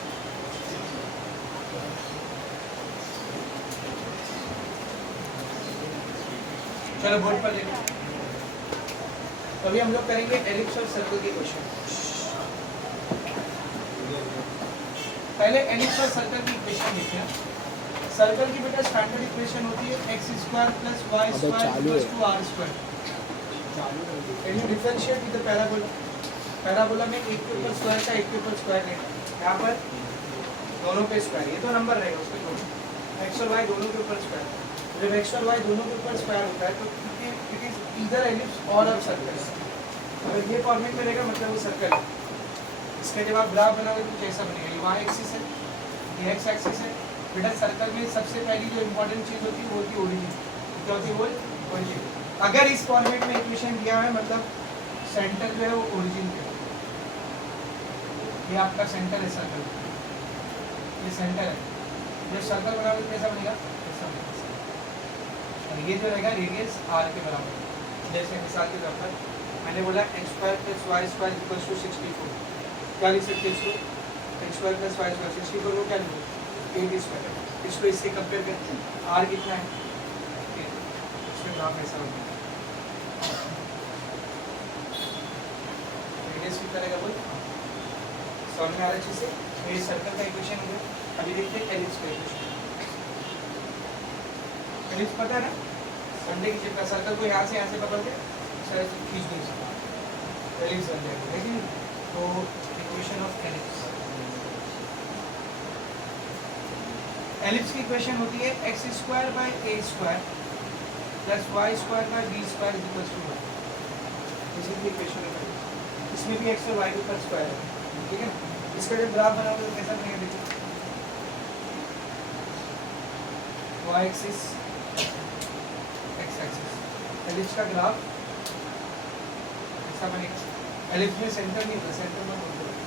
चलो बोर्ड पर देखो। तो अभी हम लोग करेंगे एलिप्स और सर्कल के क्वेश्चन। पहले एलिप्स और सर्कल की इक्वेशन लिखते हैं। सर्कल की बेटा स्टैंडर्ड इक्वेशन होती है x² + y² = r²। Can you differentiate with the parabola? Parabola में एक के ऊपर स्क्वायर का एक के ऊपर स्क्वायर लेना, यहाँ पर दोनों पे स्क्वायर, ये तो नंबर रहेगा उसके दोनों, x और y दोनों के ऊपर स्क्वायर। जब x और y दोनों के ऊपर स्क्वायर होता है तो इट इज ईदर एलिप्स और अब सर्कल। अगर ये फॉर्मेट में रहेगा मतलब वो सर्कल है। इसका जब आप ग्राफ बनाओगे तो कैसा बनेगा, ये y एक्सिस है, ये x एक्सिस है। बेटा सर्कल में सबसे पहली जो इम्पोर्टेंट चीज़ होती है वो होती है ओरिजिन। क्या होती है वो? ओरिजिन। अगर इस फॉर्मेट में इक्वेशन दिया हुआ है मतलब सेंटर जो है वो ओरिजिन पे, ये आपका सेंटर है सर्कल, ये सेंटर है। जब सर्कल बनाओगे कैसा बनेगा? ऐसा बनेगा। और ये जो रहेगा रेडियस r के बराबर। जैसे मिसाल के तौर पर मैंने बोला x² + y² = 64। क्या लिख सकते हैं इसको? x² + y² 64 को क्या लिखो? 8²। इसको इससे कंपेयर करते हैं, r कितना है? 8। इसमें ग्राफ ऐसा होगा, रेडियस कितना रहेगा बोल? समझ में आ रहा है अच्छे से? ये सर्कल का इक्वेशन हो गया। अभी देखते हैं एलिप्स का इक्वेशन। एलिप्स पता है ना, संडे की चिप का सर्कल को यहाँ से पकड़ के शायद खींच नहीं सकता, एलिप्स बन जाएगा। लेकिन तो इक्वेशन ऑफ एलिप्स, एलिप्स की इक्वेशन होती है x² / a² + y² / b² = 1। इसी की इक्वेशन है। इसमें भी x और y के ऊपर स्क्वायर है, ठीक है ना। इसका जब ग्राफ बनाओगे तो कैसा बनेगा देखो, y axis x axis, ellipse का ग्राफ ऐसा बनेगा। एलिप्स में सेंटर नहीं होता, सेंटर में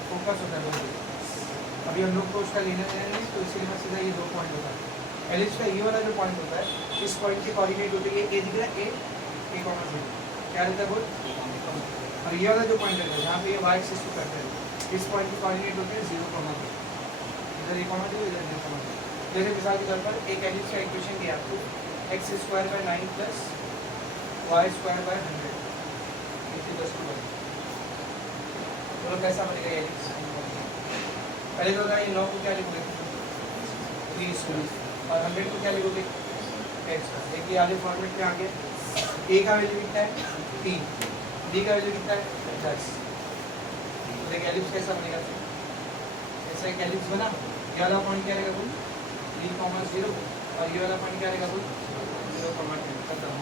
फोकस होता है। अभी हम लोग को उसका लेना देना नहीं, तो इसीलिए मैं सीधा ये 2 पॉइंट होता है। एलिप्स का ये वाला जो पॉइंट होता है, इस पॉइंट के कोऑर्डिनेट होते हैं, ये दिख रहा है a, क्या रहता है बोल? और ये वाला जो पॉइंट रहता है जहाँ पे ये y एक्सिस को करता है, इस पॉइंट के कोऑर्डिनेट होते हैं 0, 2। इधर a, 2, इधर 0, 2। जैसे मिसाल के तौर पर एक एलिप्स का इक्वेशन दिया आपको x² / 9 + y² / 100 = 10। बोलो कैसा बनेगा ये एलिप्स? पहले तो ये 9 को क्या लिखोगे? 3² और 100 को क्या लिखोगे? x²। देखिए आगे फॉर्मेट में आ गया। a का वैल्यू कितना है? 3। b का वैल्यू कितना है? 10। तो देखिए एलिप्स कैसा बनेगा? ऐसा एक एलिप्स बना। ये वाला पॉइंट क्या रहेगा बोल? 3, 0 और ये वाला पॉइंट क्या रहेगा बोल? 0, 10। खत्म।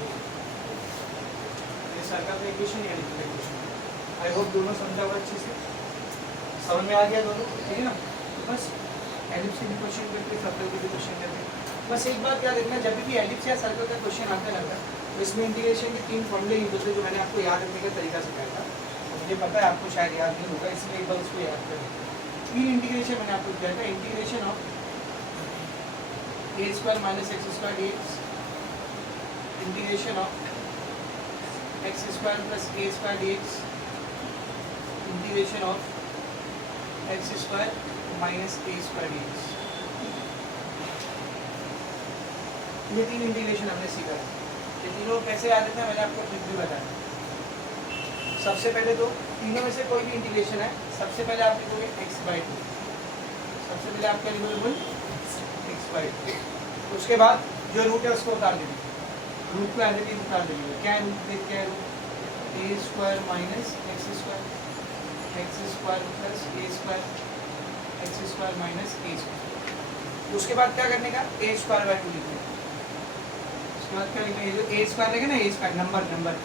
ये सर्कल का इक्वेशन, ये एलिप्स का इक्वेशन। आई होप दोनों समझा हुआ अच्छे से, समझ में आ गया दोनों, ठीक है ना। बस एलिप्स की भी क्वेश्चन करते, सर्कल की भी क्वेश्चन करते। बस एक बात याद रखना, जब भी एलिप्स या सर्कल का क्वेश्चन आता है तो इसमें इंटीग्रेशन के 3 फॉर्मूले यूज होते हैं जो मैंने आपको याद रखने का तरीका सिखाया था। तो मुझे पता है आपको शायद याद नहीं होगा, इसलिए एक बार उसको याद करें। 3 इंटीग्रेशन मैंने आपको दिया था। Integration of A square minus x square dx integration of x square plus a square dx integration of x square minus a square dx। ये तीन इंटीग्रेशन हमने सीखा है। ये तीनों कैसे याद रखना है मैंने आपको ट्रिक भी बताया। सबसे पहले तो तीनों में से कोई भी इंटीग्रेशन है, सबसे पहले आप लिखोगे x/2। सबसे पहले आप क्या लिखोगे x/2। उसके बाद जो रूट है उसको उतार दीजिए, रूट को एज इट इज उतार दीजिए। क्या रूट है, क्या root a square minus x square plus a square x square minus a square. उसके बाद क्या करने का, ए स्क्वायर बाय 2 लिखने का। उसके बाद क्या लिखना है, जो ए स्क्वायर रहेगा ना, a square number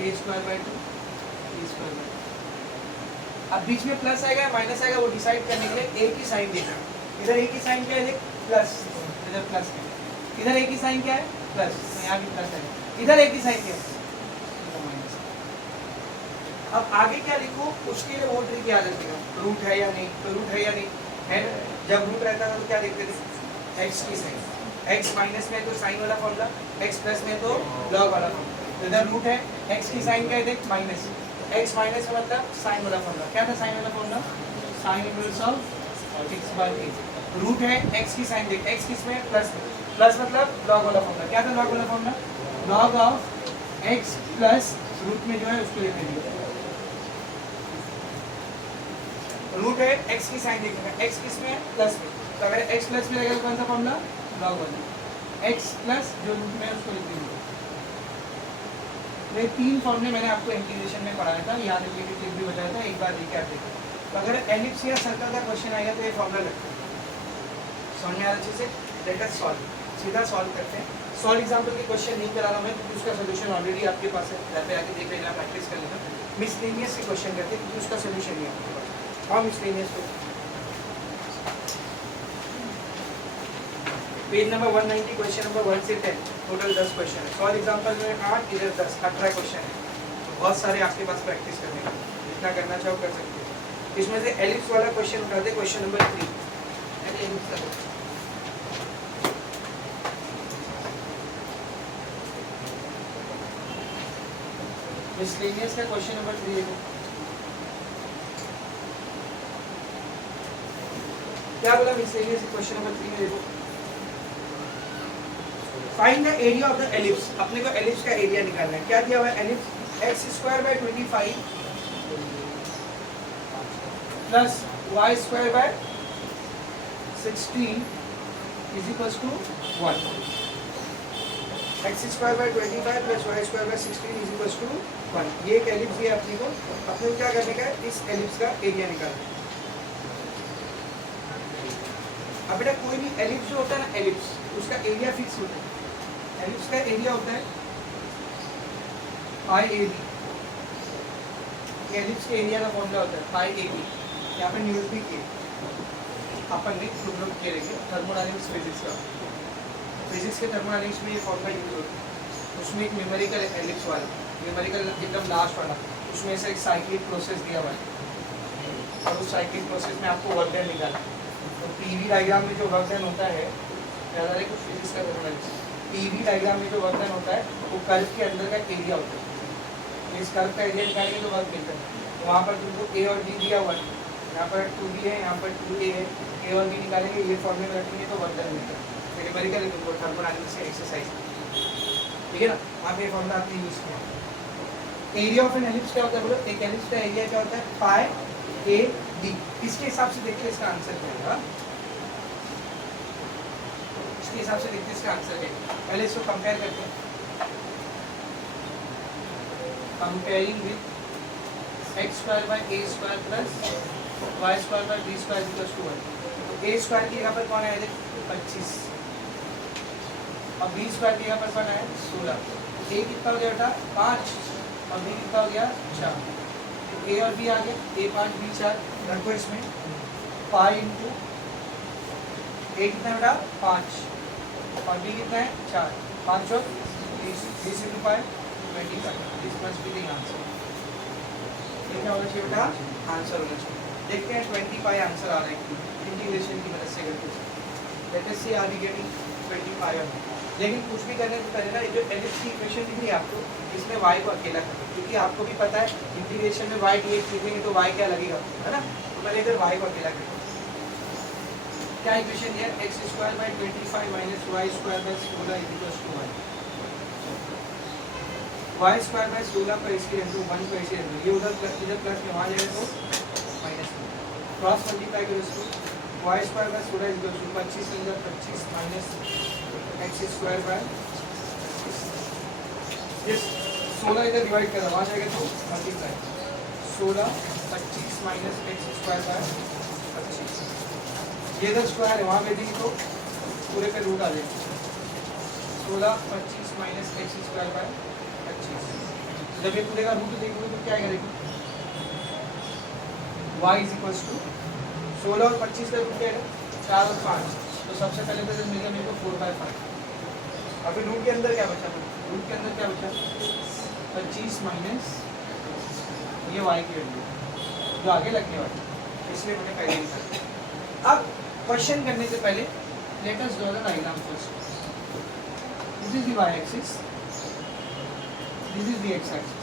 a square by 2 a square by. अब बीच में प्लस आएगा माइनस आएगा वो डिसाइड करने के लिए ए की साइन देना। इधर ए की साइन क्या है, देख प्लस, इधर प्लस है, इधर ए की साइन क्या है प्लस, यहाँ भी प्लस है, इधर ए की साइन क्या है माइनस। अब आगे क्या लिखो उसके लिए वो ट्रिक याद रखिएगा, रूट है या नहीं, तो रूट है या नहीं है। जब रूट रहता था तो क्या देखते थे, एक्स की साइन, एक्स माइनस में तो साइन वाला फॉर्मूला, एक्स प्लस में तो लॉग वाला फॉर्मूला। तो इधर रूट है, एक्स की साइन क्या है देख माइनस, एक्स माइनस का मतलब साइन वाला फॉर्मूला। क्या था साइन वाला formula, sine inverse of x by a. Root है, एक्स की साइन देख, एक्स किस में प्लस में, प्लस मतलब लॉग वाला फॉर्मूला। क्या था लॉग वाला formula, log of x plus root में जो है उसको लिख देंगे। रूट है, एक्स की साइन देखेगा, एक्स किस में प्लस में, तो अगर एक्स प्लस में रहेगा तो कौन सा फॉर्मूला, लॉग वाला। एक्स प्लस जो रूट में उसको लिख देंगे। ये तीन फॉर्मूले मैंने आपको इंटीग्रेशन में पढ़ाया था, याद रखिए कि ट्रिक भी बताया था, एक बार रिकैप देखिए। तो अगर एलिप्स या सर्कल का क्वेश्चन आएगा तो ये फॉर्मूला लगता है, समझ में आ रहा अच्छे से। लेट अस सॉल्व, सीधा सॉल्व करते हैं। सॉल्व एग्जांपल के क्वेश्चन नहीं करा रहा मैं क्योंकि उसका सोल्यूशन ऑलरेडी आपके पास है, घर पे आके देख लेना, प्रैक्टिस कर लेना। मिसलेनियस के क्वेश्चन करते हैं क्योंकि उसका सोल्यूशन नहीं है आपके पास। और मिसलेनियस को पेज नंबर 190 क्वेश्चन नंबर 1 से 10 टोटल 10 क्वेश्चन है। सॉल्व एग्जांपल में 8 इधर 10 18 क्वेश्चन है, तो बहुत सारे आपके पास प्रैक्टिस करने का, जितना करना चाहो कर सकते हो। इसमें से एलिप्स वाला क्वेश्चन उठाते हैं, क्वेश्चन नंबर 3। मिसलेनियस का क्वेश्चन नंबर 3 देखो क्या बोला। मिसलेनियस क्वेश्चन नंबर 3 में देखो, find the area of the ellipse. अपने को एलिप्स का एरिया निकालना है। क्या दिया हुआ है, ellipse x square by 25 plus y square by 16 is equals to 1। X square by 25 plus y square by 16 is equals to 1। ये एक एलिप्स है अपने को क्या करने का है, इस एलिप्स का एरिया निकालना है। अब बेटा कोई भी एलिप्स जो होता है ना, एलिप्स उसका एरिया फिक्स होता है। एलिप्स का एरिया होता है पाई ए बी। एलिप्स के एरिया का फॉर्मूला होता है पाई ए बी। यहाँ पे न्यूटन के अपन ने प्रूव करेंगे थर्मोडायनेमिक्स फिजिक्स का। फिजिक्स के थर्मोडायनेमिक्स में ये फॉर्मूला यूज होता है। उसमें एक न्यूमेरिकल एलिप्स वाला, न्यूमेरिकल एकदम लास्ट वाला, उसमें से एक साइक्लिक प्रोसेस दिया हुआ है और उस साइक्लिक प्रोसेस में आपको वर्क डन निकालना है। तो पीवी डायग्राम में जो वर्क डन होता है, याद आ रहा है कुछ फिजिक्स का थर्मोडायनेमिक्स, पीवी डायग्राम में जो वर्क डन होता है वो कर्व के अंदर का एरिया होता है। इस कर्व का एरिया निकालेंगे तो वर्क मिलता है। तो वहाँ पर तुमको ए और बी दिया हुआ है, यहाँ पर 2b है, यहाँ पर 2a है, ए और बी निकालेंगे, ये फॉर्मूले में रखेंगे तो वर्क डन मिलता है। तो न्यूमेरिकल तुमको थर्मोडायनेमिक्स की एक्सरसाइज, ठीक है ना, वहाँ पे फॉर्मूला आपने यूज किया। एरिया ऑफ एन एलिप्स क्या होता है बोलो, एक एलिप्स का एरिया क्या होता है, पाई ए बी। इसके हिसाब से देखते इसका आंसर क्या होगा, इसके हिसाब से देखते इसका आंसर क्या है। पहले इसको कंपेयर करते हैं, comparing with x square by a square plus y square by b square equals to 1। तो ए स्क्वायर की जगह पर कौन है 25 और बी स्क्वायर की जगह पर कौन है 16। तो ए कितना हो गया बेटा 5 और बी कितना हो गया 4। तो ए और बी आ गया, ए 5 बी 4 रखो इसमें, पाई इंटू ए कितना बेटा 5 और बी कितना है 4, 5 और 20 into pi 25। This must be the answer. ये क्या होना चाहिए बेटा, आंसर होना चाहिए। देखते हैं 20 पाई आंसर आ रहा है इंटीग्रेशन की मदद से करके। Let us see are we getting 25। लेकिन कुछ भी करने से पहले ना ये जो एलिप्स की इक्वेशन दिख रही है आपको, इसमें y को अकेला करें, क्योंकि आपको भी पता है इंटीग्रेशन में y dx लिखेंगे तो y क्या लगेगा, है ना। तो पहले इधर y को अकेला करें। क्या इक्वेशन है, x² / 25 - y² / 16 = 1। y² / 16 को इसके इनटू 1 को ऐसे इनटू, ये उधर प्लस में वहां जाएगा तो माइनस में, क्रॉस मल्टीप्लाई करो इसको, y² / 16 = 25 अंदर 25 माइनस x² / इस 16 इधर डिवाइड कर वहां जाएगा तो मल्टीप्लाई 16 25 माइनस x² / 25, ये इधर स्क्वायर है वहां भेजेंगे तो पूरे पे रूट आ जाएगा, 16 25 माइनस x² / 25। जब ये पूरे का रूट देखोगे तो क्या आएगा, देखो y = 16 और 25 का रूट क्या है 4 और 5, तो सबसे पहले तो मिलेगा मेरे को 4/5। अभी रूट के अंदर क्या बचा, रूट के अंदर क्या बचा 25 माइनस ये y की वैल्यू जो आगे लगने वाली, इसलिए मैंने पहले लिखा। अब क्वेश्चन करने से पहले late us draw the diagram first. This is the y axis, this is the x axis,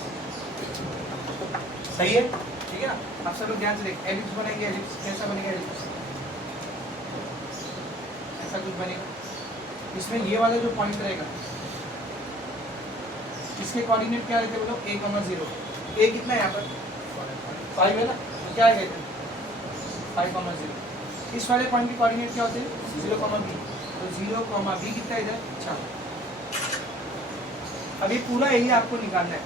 सही है, ठीक है ना। अब सब लोग ध्यान से देख, एलिप्स बनेंगे, एलिप्स कैसा बनेगा, एलिप्स ऐसा कुछ बनेगा। इसमें ये वाला जो पॉइंट रहेगा इसके कोऑर्डिनेट क्या रहते हैं बोलो, a, 0। a कितना है यहाँ पर 5 है ना, तो क्या है 5, 0। इस वाले पॉइंट के कोऑर्डिनेट क्या होते हैं 0, b, तो 0, b कितना है इधर 4। अब ये पूरा एरिया आपको निकालना है,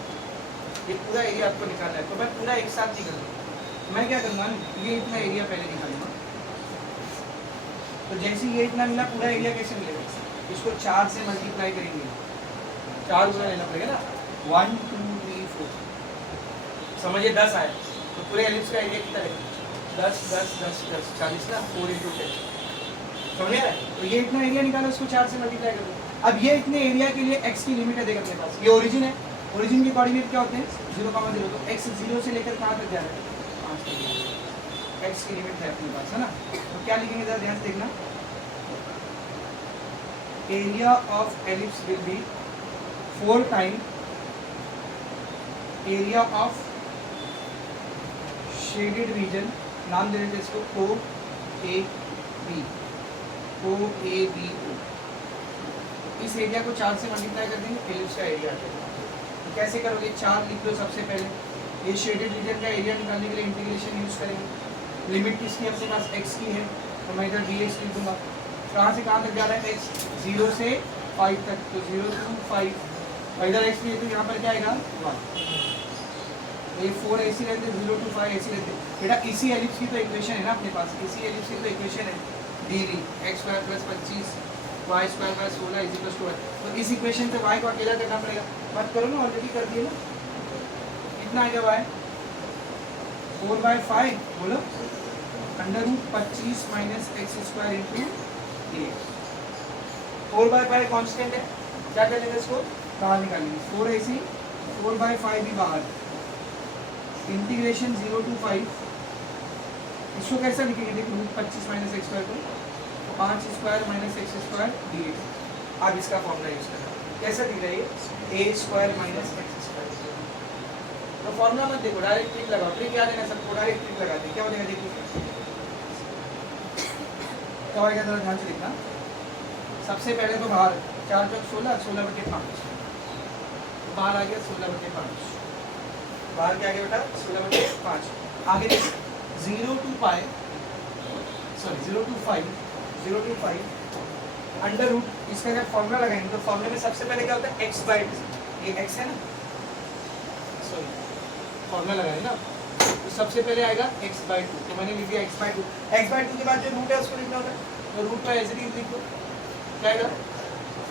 ये पूरा एरिया आपको निकालना है, तो मैं पूरा एक साथ निकाल दूँगा। मैं क्या करूँगा, ये इतना एरिया पहले निकालूंगा, तो जैसे ये इतना मिला पूरा एरिया कैसे मिलेगा, इसको 4 से मल्टीप्लाई करेंगे, 4 गुना लेना पड़ेगा ना, 1 2 3 4, समझिए 10 आया, तो पूरे एलिप्स का एरिया कितना है 10 10 10 10 40 ना, 4 × 10, समझ रहा है। तो ये इतना एरिया निकालो, उसको 4 से मल्टीप्लाई करो। अब ये इतने एरिया के लिए x की लिमिट है, देख अपने पास ये ओरिजिन है, ओरिजिन के कोऑर्डिनेट क्या होते हैं 0, 0, तो x 0 से लेकर कहाँ तक जा रहा है 5 तक जा रहा है, x की लिमिट है अपने पास, है ना। तो क्या लिखेंगे जरा ध्यान से देखना, area of ellipse will be 4 time area of shaded reason, नाम दे देते इसको OAB, OABO। इस एरिया को 4 से मल्टीप्लाई कर देंगे, एलिप्स का एरिया आ जाएगा। तो कैसे करोगे, 4 लिख लो सबसे पहले, ये शेडेड रीजन का एरिया निकालने के लिए इंटीग्रेशन यूज करेंगे। लिमिट किसकी अपने पास x की है, तो मैं इधर dx लिख दूंगा। कहाँ से कहाँ तक जा रहा है x 0 से 5 तक, तो 0 to 5, और इधर x लिए तो यहाँ पर क्या आएगा 1। ये 4 ऐसी रहते, 0 to 5 ऐसी रहते। बेटा इसी एलिप्स की तो इक्वेशन है ना अपने पास, इसी एलिप्स की तो इक्वेशन है dv x² + 25 y² / 16 = 1। तो इस इक्वेशन से y को अकेला करना पड़ेगा, बात करो ना, ऑलरेडी कर दिए ना। कितना आएगा y 4/5 बोलो, √25 - x² × dx। 4/5 कांस्टेंट है, क्या करेंगे इसको बाहर निकालेंगे, 4 ऐसी 4/5 भी बाहर, इंटीग्रेशन 0 to 5, इसको कैसा लिखेंगे देखो, √25 - x² को 5² - x² dx। अब इसका फॉर्मूला यूज करना, कैसा दिख रहा है ये a² - x²। तो फॉर्मूला मत देखो, डायरेक्ट ट्रिक लगाओ, ट्रिक याद है ना सबको, डायरेक्ट ट्रिक लगाते क्या हो जाएगा देखो क्या होगा, जरा ध्यान से देखना। सबसे पहले तो बाहर 4 × 16 16/5, बाहर आ गया 16/5, बाहर क्या आ गया बेटा 16/5। आगे देखो 0 to 5 अंडर रूट, इसका जब फॉर्मूला लगाएंगे तो फॉर्मूले में सबसे पहले क्या होता है x/2, ये x है ना, सॉरी फॉर्मूला लगाए ना, तो सबसे पहले आएगा x/2, तो मैंने लिख दिया x/2। x/2 के बाद जो रूट है उसको लिखना होता है, तो रूट का एज इट इज लिखो, क्या आएगा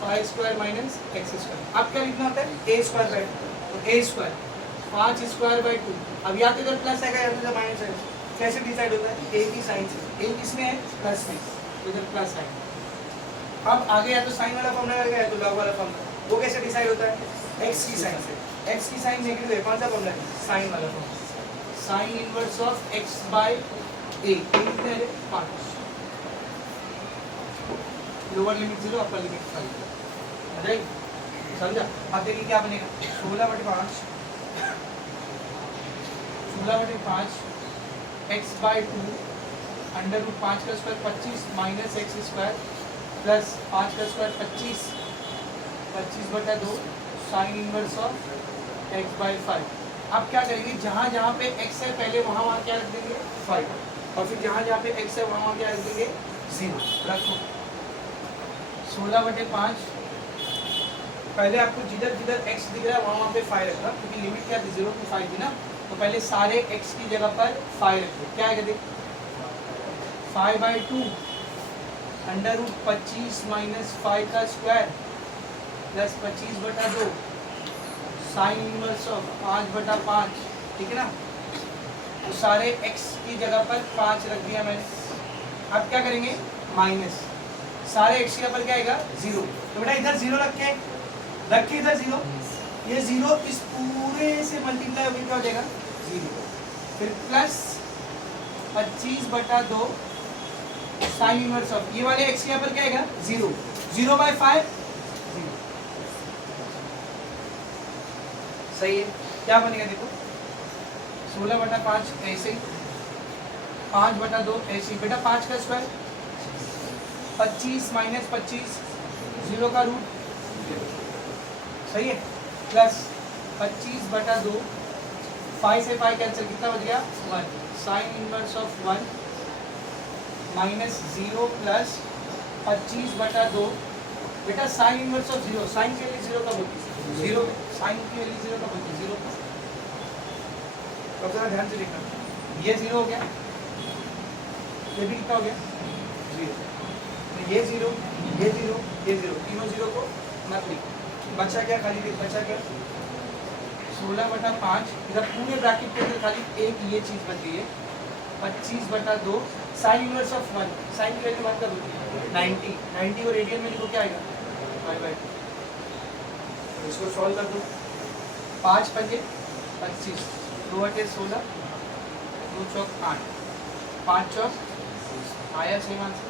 5² - x²। अब क्या लिखना होता है a²/2, तो a², 5²/2। अब या तो इधर प्लस आएगा या तो इधर माइनस आएगा, कैसे डिसाइड होता है a की साइन से, a किसमें है प्लस में, तो इधर प्लस आएगा। अब आगे या तो साइन वाला फॉर्मूला आएगा या तो लॉग वाला फॉर्मूला, वो कैसे डिसाइड होता है x की साइन से, x की साइन नेगेटिव है, कौन सा फॉर्मूला है साइन वाला formula, sine inverse of x/a, कितने है 5। Lower limit 0, upper limit 5, right? समझा? अब देखिए क्या बनेगा, 16/5 x/2 √5 का square 25 minus x square plus 5 का square 25/2 sign inverse of x/5। अब क्या करेंगे, जहाँ जहाँ पे x है पहले वहाँ क्या रख देंगे 5, और फिर जहाँ जहाँ पे x है वहाँ क्या रख देंगे 0। रखो 16/5, पहले आपको जिधर जिधर x दिख रहा है वहाँ पे 5 रखना, क्योंकि लिमिट क्या थी 0 to 5 थी ना, तो पहले सारे x की जगह पर 5 रखो। क्या है देख 5/2 √25 माइनस 5 का square plus 25/2 sign inverse of 5/5, ठीक है ना? तो सारे x की जगह पर 5 रख दिया मैंने। अब क्या करेंगे, माइनस सारे x की जगह पर क्या आएगा 0, तो बेटा इधर 0 रख के इधर 0, ये 0 इस पूरे से मल्टीप्लाई होकर क्या हो जाएगा 0, फिर प्लस 25/2 साइन इनवर्स ऑफ ये वाले x यहाँ पर क्या आएगा 0, 0/5 0। सही है, क्या बनेगा देखो 16/5 ऐसे ही, 5/2 ऐसे ही, बेटा 5 का स्क्वायर 25 माइनस 25 0 का रूट, सही है, प्लस 25/2 5 से 5 कैंसिल, कितना बच गया 1, sign inverse of 1 minus 0 plus 25/2, बेटा साइन इनवर्स ऑफ 0, साइन के लिए 0 कब होती है 0, साइन के लिए 0 कब होती है 0। अब जरा ध्यान से देखना, ये 0 हो गया, ये भी कितना हो गया 0, तो ये 0 ये 0 ये 0, तीनों 0 को मत लिख, बचा क्या खाली देख, बचा क्या 16/5, इधर पूरे ब्रैकेट के अंदर खाली एक ये चीज बच गई है 25/2 साइन इनवर्स ऑफ 1, साइन की वैल्यू 1 कब होती है 90 और रेडियन में लिखो क्या आएगा 5/2। इसको सॉल्व कर दो, 5 × 5 25, 2 × 16, 2 × 8, 5 × आया सेम आंसर।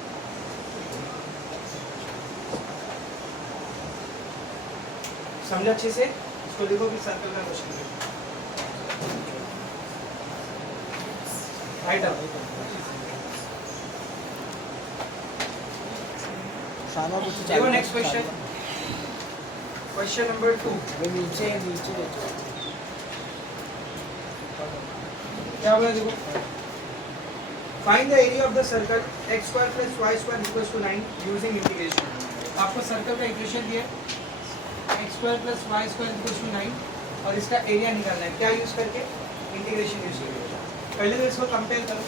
समझा अच्छे से, इसको लिखो कि सर्कल का क्वेश्चन है, राइट अप। देखो नेक्स्ट क्वेश्चन, क्वेश्चन नंबर 2, नीचे क्या बोला देखो, find the area of the circle x² + y² = 9 using integration. आपको सर्कल का इक्वेशन दिया है x² + y² = 9 और इसका एरिया निकालना है, क्या यूज करके इंटीग्रेशन यूज करके। पहले तो इसको कंपेयर करो,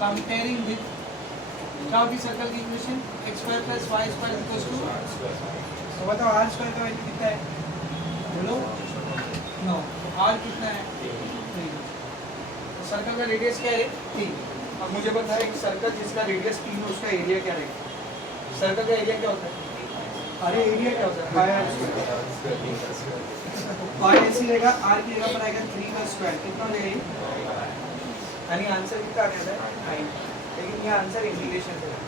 कंपेयरिंग विद क्या होगी सर्कल की इक्वेशन x² + y² = तो बताओ r² का वैल्यू कितना है बोलो 9, r कितना है 3, तो सर्कल का रेडियस क्या है 3। अब मुझे पता है कि सर्कल जिसका रेडियस 3 है उसका एरिया क्या रहेगा, सर्कल का एरिया क्या होता है, अरे एरिया क्या होता है पाई ऐसी रहेगा, r की जगह पर आएगा 3 का स्क्वायर, कितना हो जाएगा यानी आंसर कितना आ गया है 9, लेकिन ये आंसर इंटीग्रेशन से है,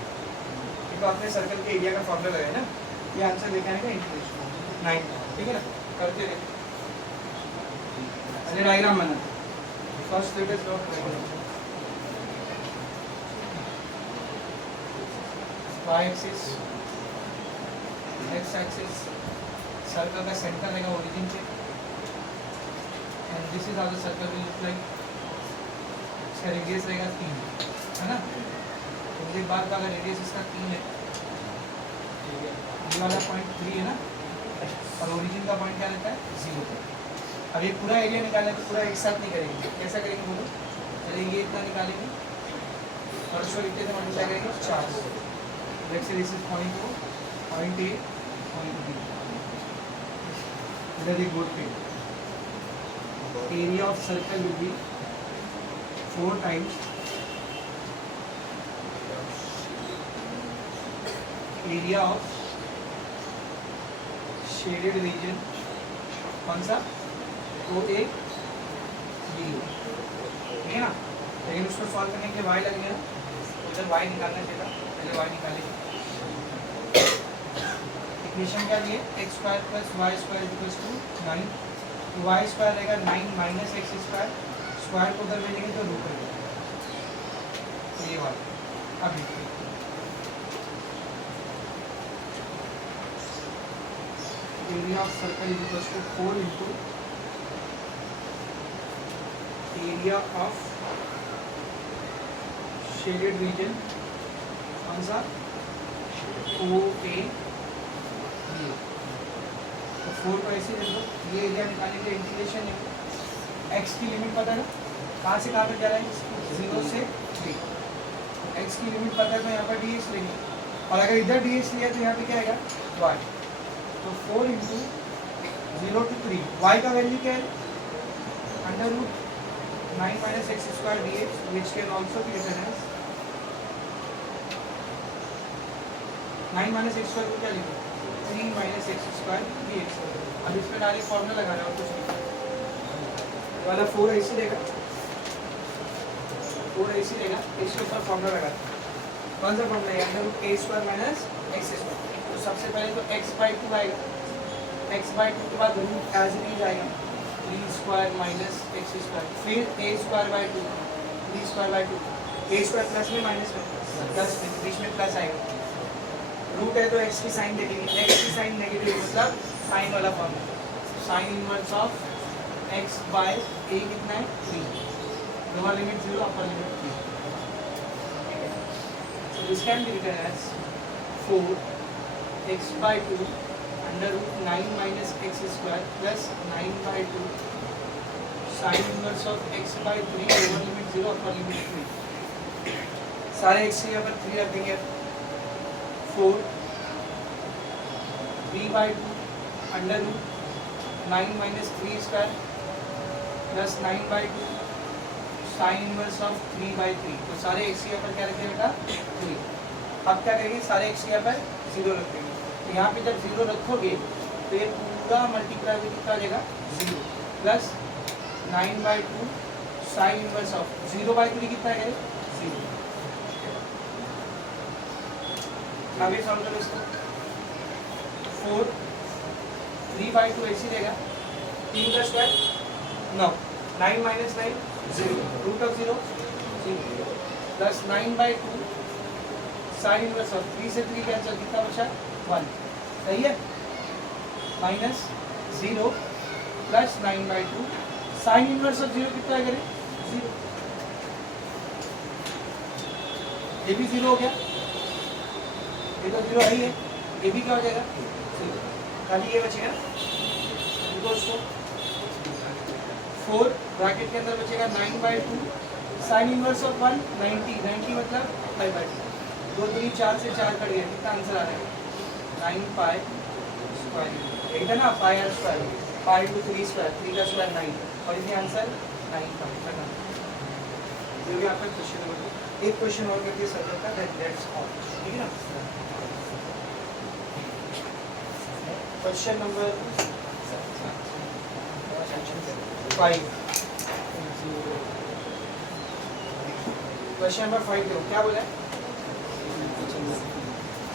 क्योंकि आपने सर्कल के एरिया का फॉर्मूला लगाया ना, ये आंसर लेके आएगा इंटीग्रेशन 9, ठीक है ना, करके देखो। अरे डायग्राम बना, first latest draw y axis x axis, circle का सेंटर रहेगा ओरिजिन से, and this is how the circle will look like, इसका रेडियस रहेगा 3, है ना, तो मुझे बात का अगर रेडियस इसका 3 है, ये वाला पॉइंट 3 है ना, और ओरिजिन का पॉइंट क्या रहता है 0। अब ये पूरा एरिया निकालना है तो पूरा एक साथ नहीं करेंगे, कैसा करेंगे बोलो, चलिए ये इतना निकालेंगे और उसको लिखते थे मल्टीप्लाई करेंगे 4 से, let's say this is point O, point A, point B, इधर एक बोर्ड पे area of circle will be 4 times area of shaded region, कौन सा OA BO, ठीक है ना, लेकिन उसको सॉल्व करने के लिए y लगेगा, तो इधर y निकालना चाहिए, पहले y निकालेंगे। इक्वेशन क्या लिए, x square plus y square equals to 9, y square रहेगा 9 माइनस एक्स स्क्वायर, स्क्वायर को उधर भेजेंगे तो रूट रहेगा, तो ये वाला। अब लिखिए area of circle is equals to 4 into area of shaded region, कौन सा, ओ ए बी। तो 4 को ऐसे ले लो, ये एरिया निकालेंगे, इंटीग्रेशन एक्स की लिमिट पता है, कहाँ से कहाँ तक जा रहा है, 0 से 3, एक्स की लिमिट पता है तो यहाँ पर डी एक्स लेंगे, और अगर इधर डी एक्स लिया तो यहाँ पे क्या आएगा, वाई। तो 4 इंटू 0 to 3, वाई का वैल्यू क्या है, under root 9 minus x square d x, which can also be written as 9 minus x square को क्या लिखो, 3 minus x square d x. अब इस पर डायरेक्ट फॉर्मूला लगा रहा हूँ, कुछ नहीं वाला 4 ऐसे देगा, 4 ऐसे देगा, इसके ऊपर फॉर्मूला लगा, कौन सा फॉर्मूला है, under root a square minus x square. तो सबसे पहले तो x बाई 2 आएगा, x बाई 2 के बाद रूट एज इट इज आएगा 3 स्क्वायर माइनस एक्स स्क्वायर, फिर a square by 2, 3 square by 2, a square plus में माइनस में प्लस में, बीच में प्लस आएगा, रूट है तो x की साइन देखेंगे, x की साइन नेगेटिव मतलब साइन वाला form, sine inverse of x by a कितना है 3, lower limit 0 upper limit 3, so this can be written as 4 x by 2 under root 9 minus x square plus 9 by 2 sin inverse of x by 3 lower limit 0 upper limit 3, सारे x के यहाँ पर 3 रख देंगे, 4 3 by 2 under root 9 minus 3 square plus 9 by 2 sin inverse of 3 by 3, तो सारे x के यहाँ पर क्या रखेंगे बेटा 3। अब क्या करेंगे, सारे x के यहाँ पर 0 रख देंगे, तो यहाँ पे जब 0 रखोगे तो ये पूरा मल्टीप्लाई में कितना आ जाएगा 0 plus 9 by 2 sine inverse of 0 by 3 कितना है 0। आगे सॉल्व करो इसको, 4 3 बाई 2 ऐसी रहेगा, 3 का square 9, 9 minus 9 0, root of 0 0 plus 9 by 2 sine inverse of 3 से 3 कैंसिल, कितना बचा 1, सही है, minus 0 plus 9 by 2 sine inverse of 0 कितना है 0, ये भी 0 हो गया, ये तो 0 है ही है, ये भी क्या हो जाएगा 0, खाली ये बचेगा, इक्वल्स टू 4 ब्रैकेट के अंदर बचेगा 9 बाई 2 साइन इनवर्स ऑफ 1 90, 90 मतलब 5 बाई 2, 2 दूनी 4 से 4 कट गया, कितना आंसर आ रहा है 9 पाई स्क्वायर, एक है ना pi r square, pi to 3 square, 3 का स्क्वायर 9, और इसमें आंसर 9 पाई करना। जो भी आपका क्वेश्चन नंबर 2, एक क्वेश्चन और करके सर्कल का, दैट्स ऑल, ठीक है ना। क्वेश्चन नंबर 5, क्वेश्चन नंबर 5 देखो क्या बोला है,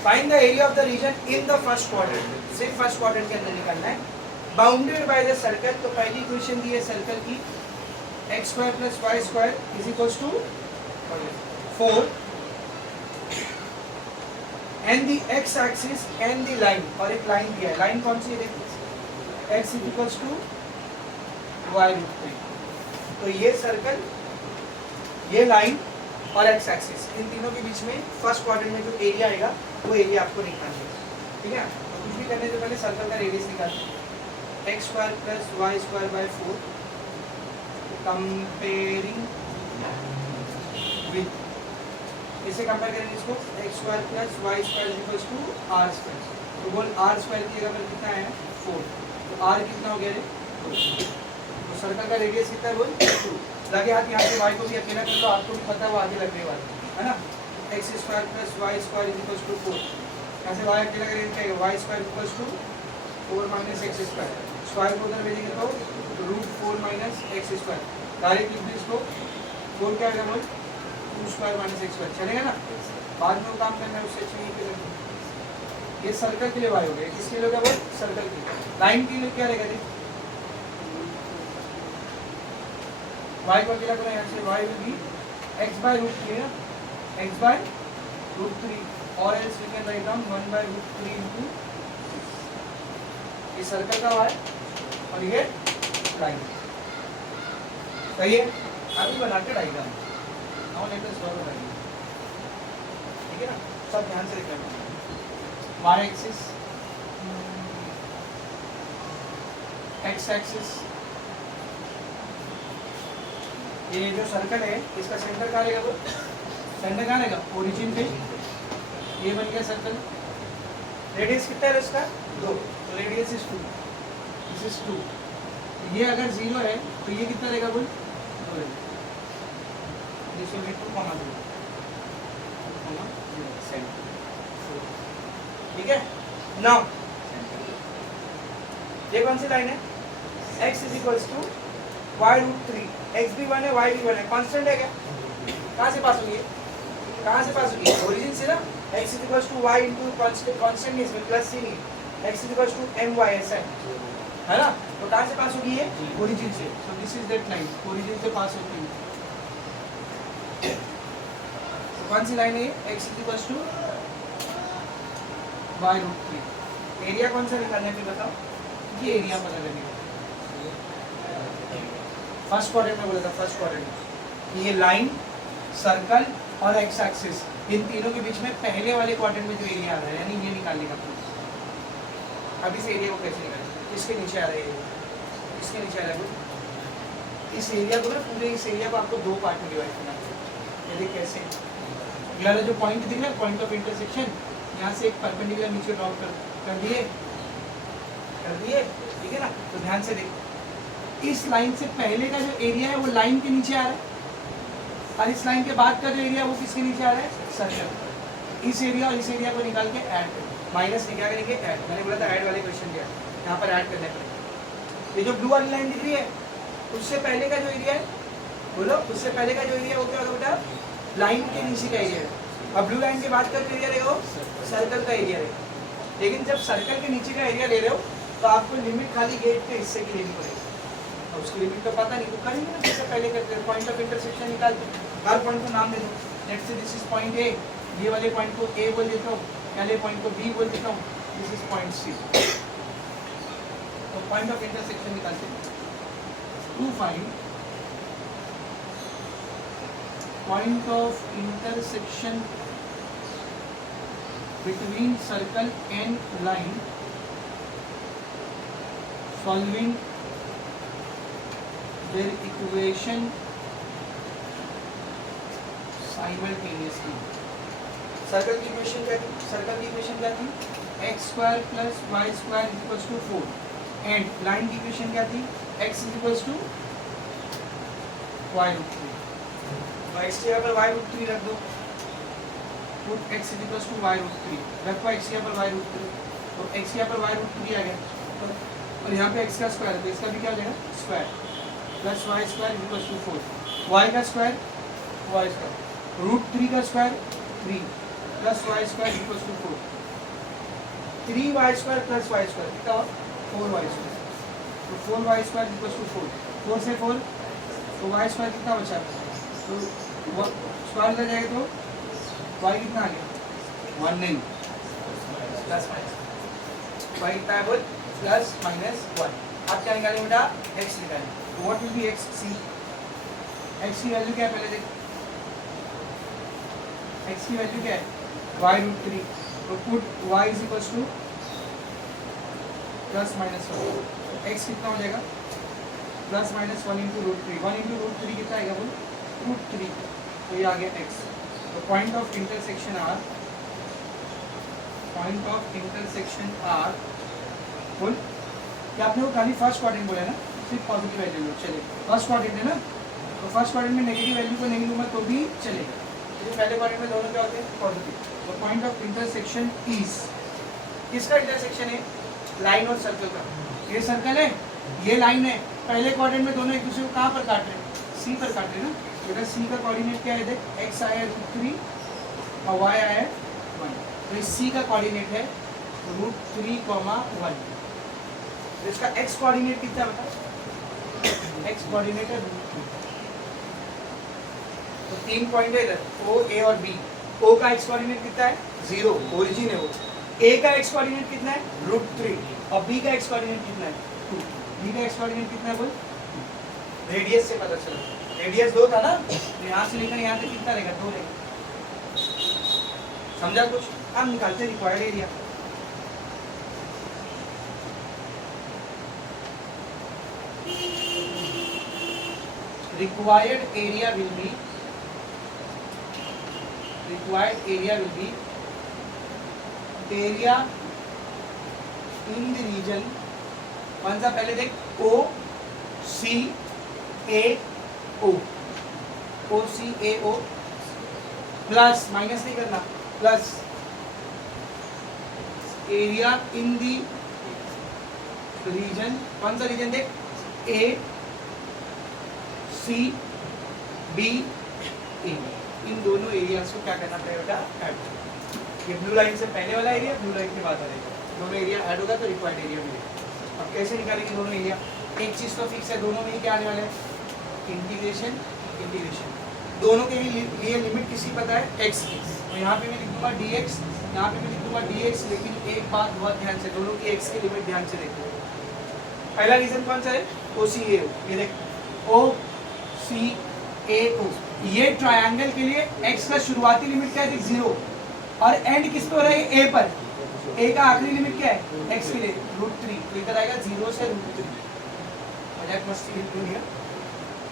find the area of the region in the first quadrant, सिर्फ फर्स्ट क्वाड्रेंट के अंदर निकालना है, बाउंडेड बाय द सर्कल। तो पहली इक्वेशन दी है सर्कल की, x square plus y square is equals to 4 and the x axis and the line, और एक लाइन दिया है, लाइन कौन सी है देखिए, x is equals to y root 3, तो ये सर्कल, ये लाइन और एक्स एक्सिस, इन तीनों के बीच में फर्स्ट क्वाड्रेंट में जो एरिया आएगा वो एरिया आपको निकालना है, ठीक है। तो कुछ भी करने से पहले सर्कल का रेडियस निकालते हैं, x square plus y square by 4 comparing with, इसे कंपेयर करेंगे इसको, x square plus y square equals to r square, तो बोल आर स्क्वायर की जगह पर कितना है 4, तो आर कितना हो गया रे 2, तो सर्कल का रेडियस कितना है बोल 2, लगे हाथ यहाँ से y को भी अकेला कर लो, आपको भी पता है वो आगे लगने वाला है ना, x square plus y square equals to 4, यहाँ से y अकेला करेंगे क्या है, y square equals to 4 minus x square, square को उधर भेजेंगे तो root 4 minus x square, direct लिख दो इसको, 4 क्या आएगा बोल 2 स्क्वायर माइनस x स्क्वायर चलेगा ना? बाद में वो काम करना है उससे चाहिए कि ये सर्कल के लिए y हो गया, किसके लिए होगा वो? सर्कल के लिए। लाइन के लिए क्या रहेगा जी? y को अकेला करो यहाँ से, y will be x by root 3 ना, x by root 3 और else we can write down 1 by root 3 into 6। ये सर्कल का y और ये लाइन सही है। अभी बना के डायग्राम नाउ लेट अस सॉल्व डायग्राम, ठीक है ना? सब ध्यान से देखना। y एक्सिस, x एक्सिस, ये जो सर्कल है इसका सेंटर कहाँ रहेगा? वो सेंटर कहाँ रहेगा? ओरिजिन पे। ये बन गया सर्कल। रेडियस कितना है इसका? 2, तो रेडियस इज 2, दिस इज 2। ये अगर 0 है तो ये कितना रहेगा? बोल 2 रहेगा। दिस विल बी 2, 0, ठीक है। नाउ ये कौन सी लाइन है? x is equals to y root 3, x भी 1 है y भी 1 है, कांस्टेंट है क्या? कहाँ से पास होगी? कहाँ से पास होगी? ओरिजिन से ना। x is equals to y into constant नहीं, इसमें प्लस ही नहीं, x is equals to my ऐसा है ना? तो कहाँ से पास होगी ये? ओरिजिन से। So this is that line, origin से पास होती है। तो कौन सी लाइन है? x is equals to y root 3। Area कौन सा निकालना है फिर बताओ? ये एरिया पता लगेगा। फर्स्ट क्वाड्रेंट में बोला था, फर्स्ट क्वाड्रेंट ये लाइन, सर्कल और एक्स एक्सिस, इन तीनों के बीच में पहले वाले क्वाड्रेंट में जो एरिया आ रहा है, यानी ये निकालने का। अब इस एरिया को कैसे निकालें? इसके नीचे आ रहा है, इसके नीचे आ रहा है। इस एरिया को ना, पूरे इस एरिया को आपको दो पार्ट में डिवाइड करना है। ये देखिए कैसे, ये वाला जो पॉइंट दिख रहा है, पॉइंट ऑफ इंटरसेक्शन, यहाँ से एक परपेंडिकुलर नीचे ड्रॉ कर दिए, ठीक है ना? तो ध्यान से देखो, इस लाइन से पहले का जो एरिया है वो लाइन के नीचे आ रहा है, और इस लाइन के बाद का जो एरिया है वो किसके नीचे आ रहा है? सर्कल। इस एरिया और इस एरिया को निकाल के ऐड करें, माइनस नहीं, क्या करेंगे? ऐड। मैंने बोला था ऐड वाले क्वेश्चन दिया, यहाँ पर ऐड करने पड़ेगा। ये जो ब्लू वाली लाइन दिख रही है, उससे पहले का जो एरिया है, बोलो, उससे पहले का जो एरिया वो क्या होगा बेटा? लाइन के नीचे का एरिया है। और ब्लू लाइन के बाद का जो एरिया रहेगा वो सर्कल का एरिया रहेगा। लेकिन जब सर्कल के नीचे का एरिया ले रहे हो तो आपको लिमिट खाली गेट के हिस्से की लेनी पड़ेगी, और उसकी लिमिट तो पता नहीं, तो करेंगे ना जैसे पहले करते हैं। पॉइंट ऑफ इंटरसेक्शन निकाल दो, हर पॉइंट को नाम दे दो। Let's say this is point ए, ये वाले पॉइंट को ए बोल देता हूँ, पहले पॉइंट को बी बोल देता हूँ, दिस इज पॉइंट सी। तो पॉइंट ऑफ इंटरसेक्शन निकालते हैं। To find point of intersection between circle and line, solving their equation simultaneously। Circle की इक्वेशन क्या थी? सर्कल की इक्वेशन क्या थी? x square plus y square equals to 4, and line की इक्वेशन क्या थी? x equals to y root 3। तो x की जगह पर y रूट 3 रख दो, put x is equals to y root 3, रखो x यहाँ पर y root 3, तो x यहाँ पर y root 3 आ गया, और यहाँ पे x का स्क्वायर है तो इसका भी क्या हो जाएगा? Square, plus y square equals to 4, y का स्क्वायर y स्क्वायर, रूट 3 का square 3, plus y square equals to 4, 3y square plus y square कितना हुआ? 4y स्क्वायर, तो 4y स्क्वायर इक्वल्स टू 4, 4 से 4 तो y स्क्वायर कितना बचा? तो स्क्वायर लग जाएगा तो y कितना आ गया? 1 नहीं, प्लस माइनस, y कितना है बोल? Plus minus 1। अब क्या निकालें बेटा? x निकालें। तो what will be x? c। x की वैल्यू क्या है? पहले देख, x की वैल्यू क्या है? y रूट 3, तो put y is equals to plus minus 1, तो x कितना हो जाएगा? Plus minus 1 into root 3, 1 into root 3 कितना आएगा बोल? रूट 3, तो ये आ गया x। तो point of intersection are, point of intersection are बोल क्या आपने वो खाली फर्स्ट क्वाड्रेंट बोला ना, सिर्फ पॉजिटिव वैल्यू लो, चले फर्स्ट क्वाड्रेंट है ना, तो फर्स्ट क्वाड्रेंट में नेगेटिव वैल्यू को नहीं लूँगा तो भी चलेगा, क्योंकि पहले क्वाड्रेंट में दोनों क्या होते हैं? पॉजिटिव। तो पॉइंट ऑफ इंटरसेक्शन इज, किसका इंटरसेक्शन है? लाइन और सर्कल का। ये सर्कल है, ये लाइन है, पहले क्वाड्रेंट में दोनों एक दूसरे को कहाँ पर काट रहे हैं? सी पर काट रहे हैं ना, बेटा सी का कोऑर्डिनेट क्या है देख, x आया है √3 और y आया है 1, तो इस सी का कोऑर्डिनेट है √3, 1। तो इसका x कोऑर्डिनेट कितना है बता, x कोऑर्डिनेट है √3। तो 3 पॉइंट है इधर O, A और B। O का x कोऑर्डिनेट कितना है 0, ओरिजिन है वो। A का x कोऑर्डिनेट कितना है √3 और B का x कोऑर्डिनेट कितना है 2। B का x कोऑर्डिनेट कितना है बोल, रेडियस से पता चला, रेडियस 2 था ना, तो यहाँ से लेकर यहाँ तक कितना रहेगा 2 रहेगा। समझा कुछ? हम निकालते required area. required area will be area in the region, कौन सा पहले देख, O C A O, O C A O plus, minus नहीं करना, plus area in the region, कौन सा रीजन देख, A C B A, इन दोनों एरियाज को क्या करना पड़ेगा, ऐड। ये ब्लू लाइन से पहले वाला एरिया, ब्लू लाइन के बाद वाला एरिया, दोनों एरिया ऐड होगा तो रिक्वायर्ड एरिया मिलेगा। अब कैसे निकालेंगे दोनों एरिया, एक चीज तो फिक्स है, दोनों में ही क्या आने वाला है, इंटीग्रेशन, इंटीग्रेशन। दोनों के लिए लिमिट किसी पता है, x की, तो यहाँ पे मैं लिख दूंगा dx, यहाँ पे मैं लिख दूंगा dx, लेकिन एक बात बहुत ध्यान से, दोनों की x की लिमिट ध्यान से देखो। पहला रीजन कौन सा है, OCAO, ये देख OCAO, ये ट्रायंगल के लिए x का शुरुआती लिमिट क्या है, 0, और एंड किस पे हो रहा है, a पर। a का आखिरी लिमिट क्या है, x के लिए √3, तो इधर आएगा 0 से √3। मजाक मस्ती बिल्कुल नहीं है,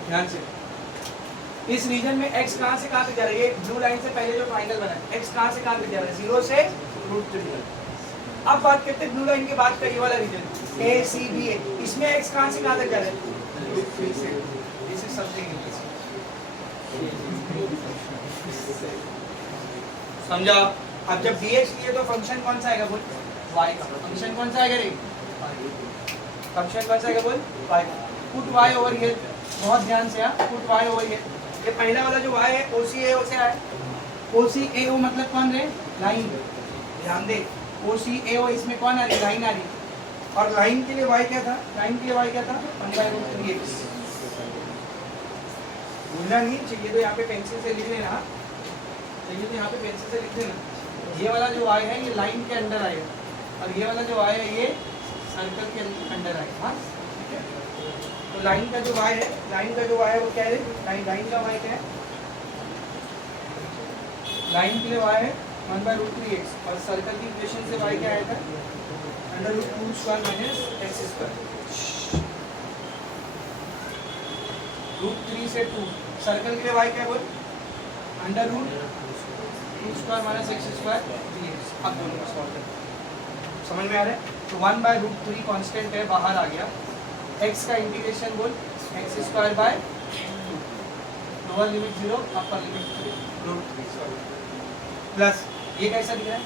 ध्यान से। इस रीजन में x कहाँ से कहाँ तक जा रहा है, ये ब्लू लाइन से पहले जो ट्रायंगल बना है, x कहाँ से कहाँ तक जा रहा है, 0 से √3। अब बात करते हैं ब्लू लाइन के बाद का ये वाला reason, A C B A, इसमें x कहाँ से कहाँ तक जा रहा है, √3 से। दिस इज समथिंग समझा? अब जब dx लिए तो फंक्शन कौन सा आएगा बोल, y का। फंक्शन कौन सा आएगा रे, फंक्शन कौन सा आएगा बोल, y का। पुट y ओवर हियर, बहुत ध्यान से, पुट y ओवर हियर। ये पहला वाला जो y है OCAO से आया, OCAO मतलब कौन रे, लाइन। ध्यान दे, OCAO इसमें कौन आ रही, लाइन आ रही, और लाइन के लिए y क्या था, लाइन के लिए y क्या था, 1/√3x। भूलना नहीं चाहिए, तो यहाँ पे पेंसिल से लिख लेना, चाहिए तो यहाँ पे पेंसिल से लिख लेना। ये वाला जो y है ये लाइन के अंदर आएगा, और ये वाला जो y है ये सर्कल के अंदर आएगा। हाँ, तो लाइन का जो y है, लाइन का जो y है वो क्या है, लाइन का y क्या है, लाइन के लिए y है 1/√3x, और सर्कल की इक्वेशन से y क्या आएगा, √2² - x²। √3 से 2, सर्कल के लिए y क्या है बोल, √2² - x²। अब दोनों को सॉल्व करें, समझ में आ रहा है? तो 1/√3 कांस्टेंट है, बाहर आ गया। x का इंटीग्रेशन बोल, x² lower limit 0, upper limit √3, plus ये कैसा दिख रहा है,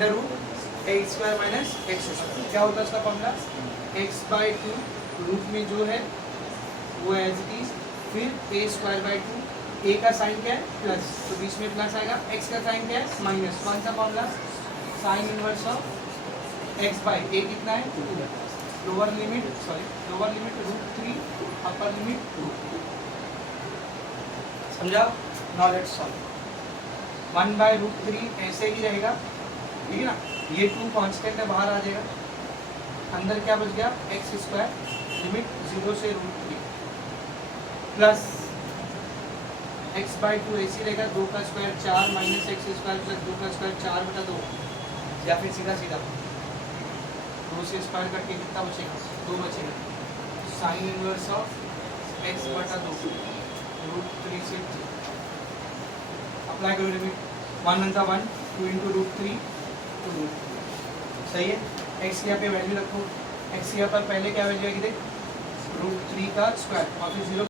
√a² - x²। क्या होता है उसका फॉर्मूला, x/2 रूट में जो है वो एज इट इज, फिर a²/2, a का साइन क्या है, प्लस, तो बीच में प्लस आएगा, x का साइन क्या है, माइनस। कौन सा formula, sine inverse of x/a कितना है, 2। Lower limit √3, upper limit 2। समझा? Now let's solve. 1/√3 ऐसे ही रहेगा, ठीक है ना, ये 2 कांस्टेंट है, बाहर आ जाएगा, अंदर क्या बच गया, x², लिमिट 0 से √3, प्लस x/2 ऐसी रहेगा, 2 का स्क्वायर 4 - x² + 2 का स्क्वायर 4/2, या फिर सीधा 2 से स्क्वायर करके कितना बचेगा, 2 बचेगा। साइन इनवर्स ऑफ x/2 √3 से 3, अप्लाई करो लिमिट, 1 × 1, 2 × √3, 2 सही है। x यहाँ पे वैल्यू रखो, x यहाँ पर पहले क्या वैल्यू आएगी देख, √3 का स्क्वायर, और फिर 0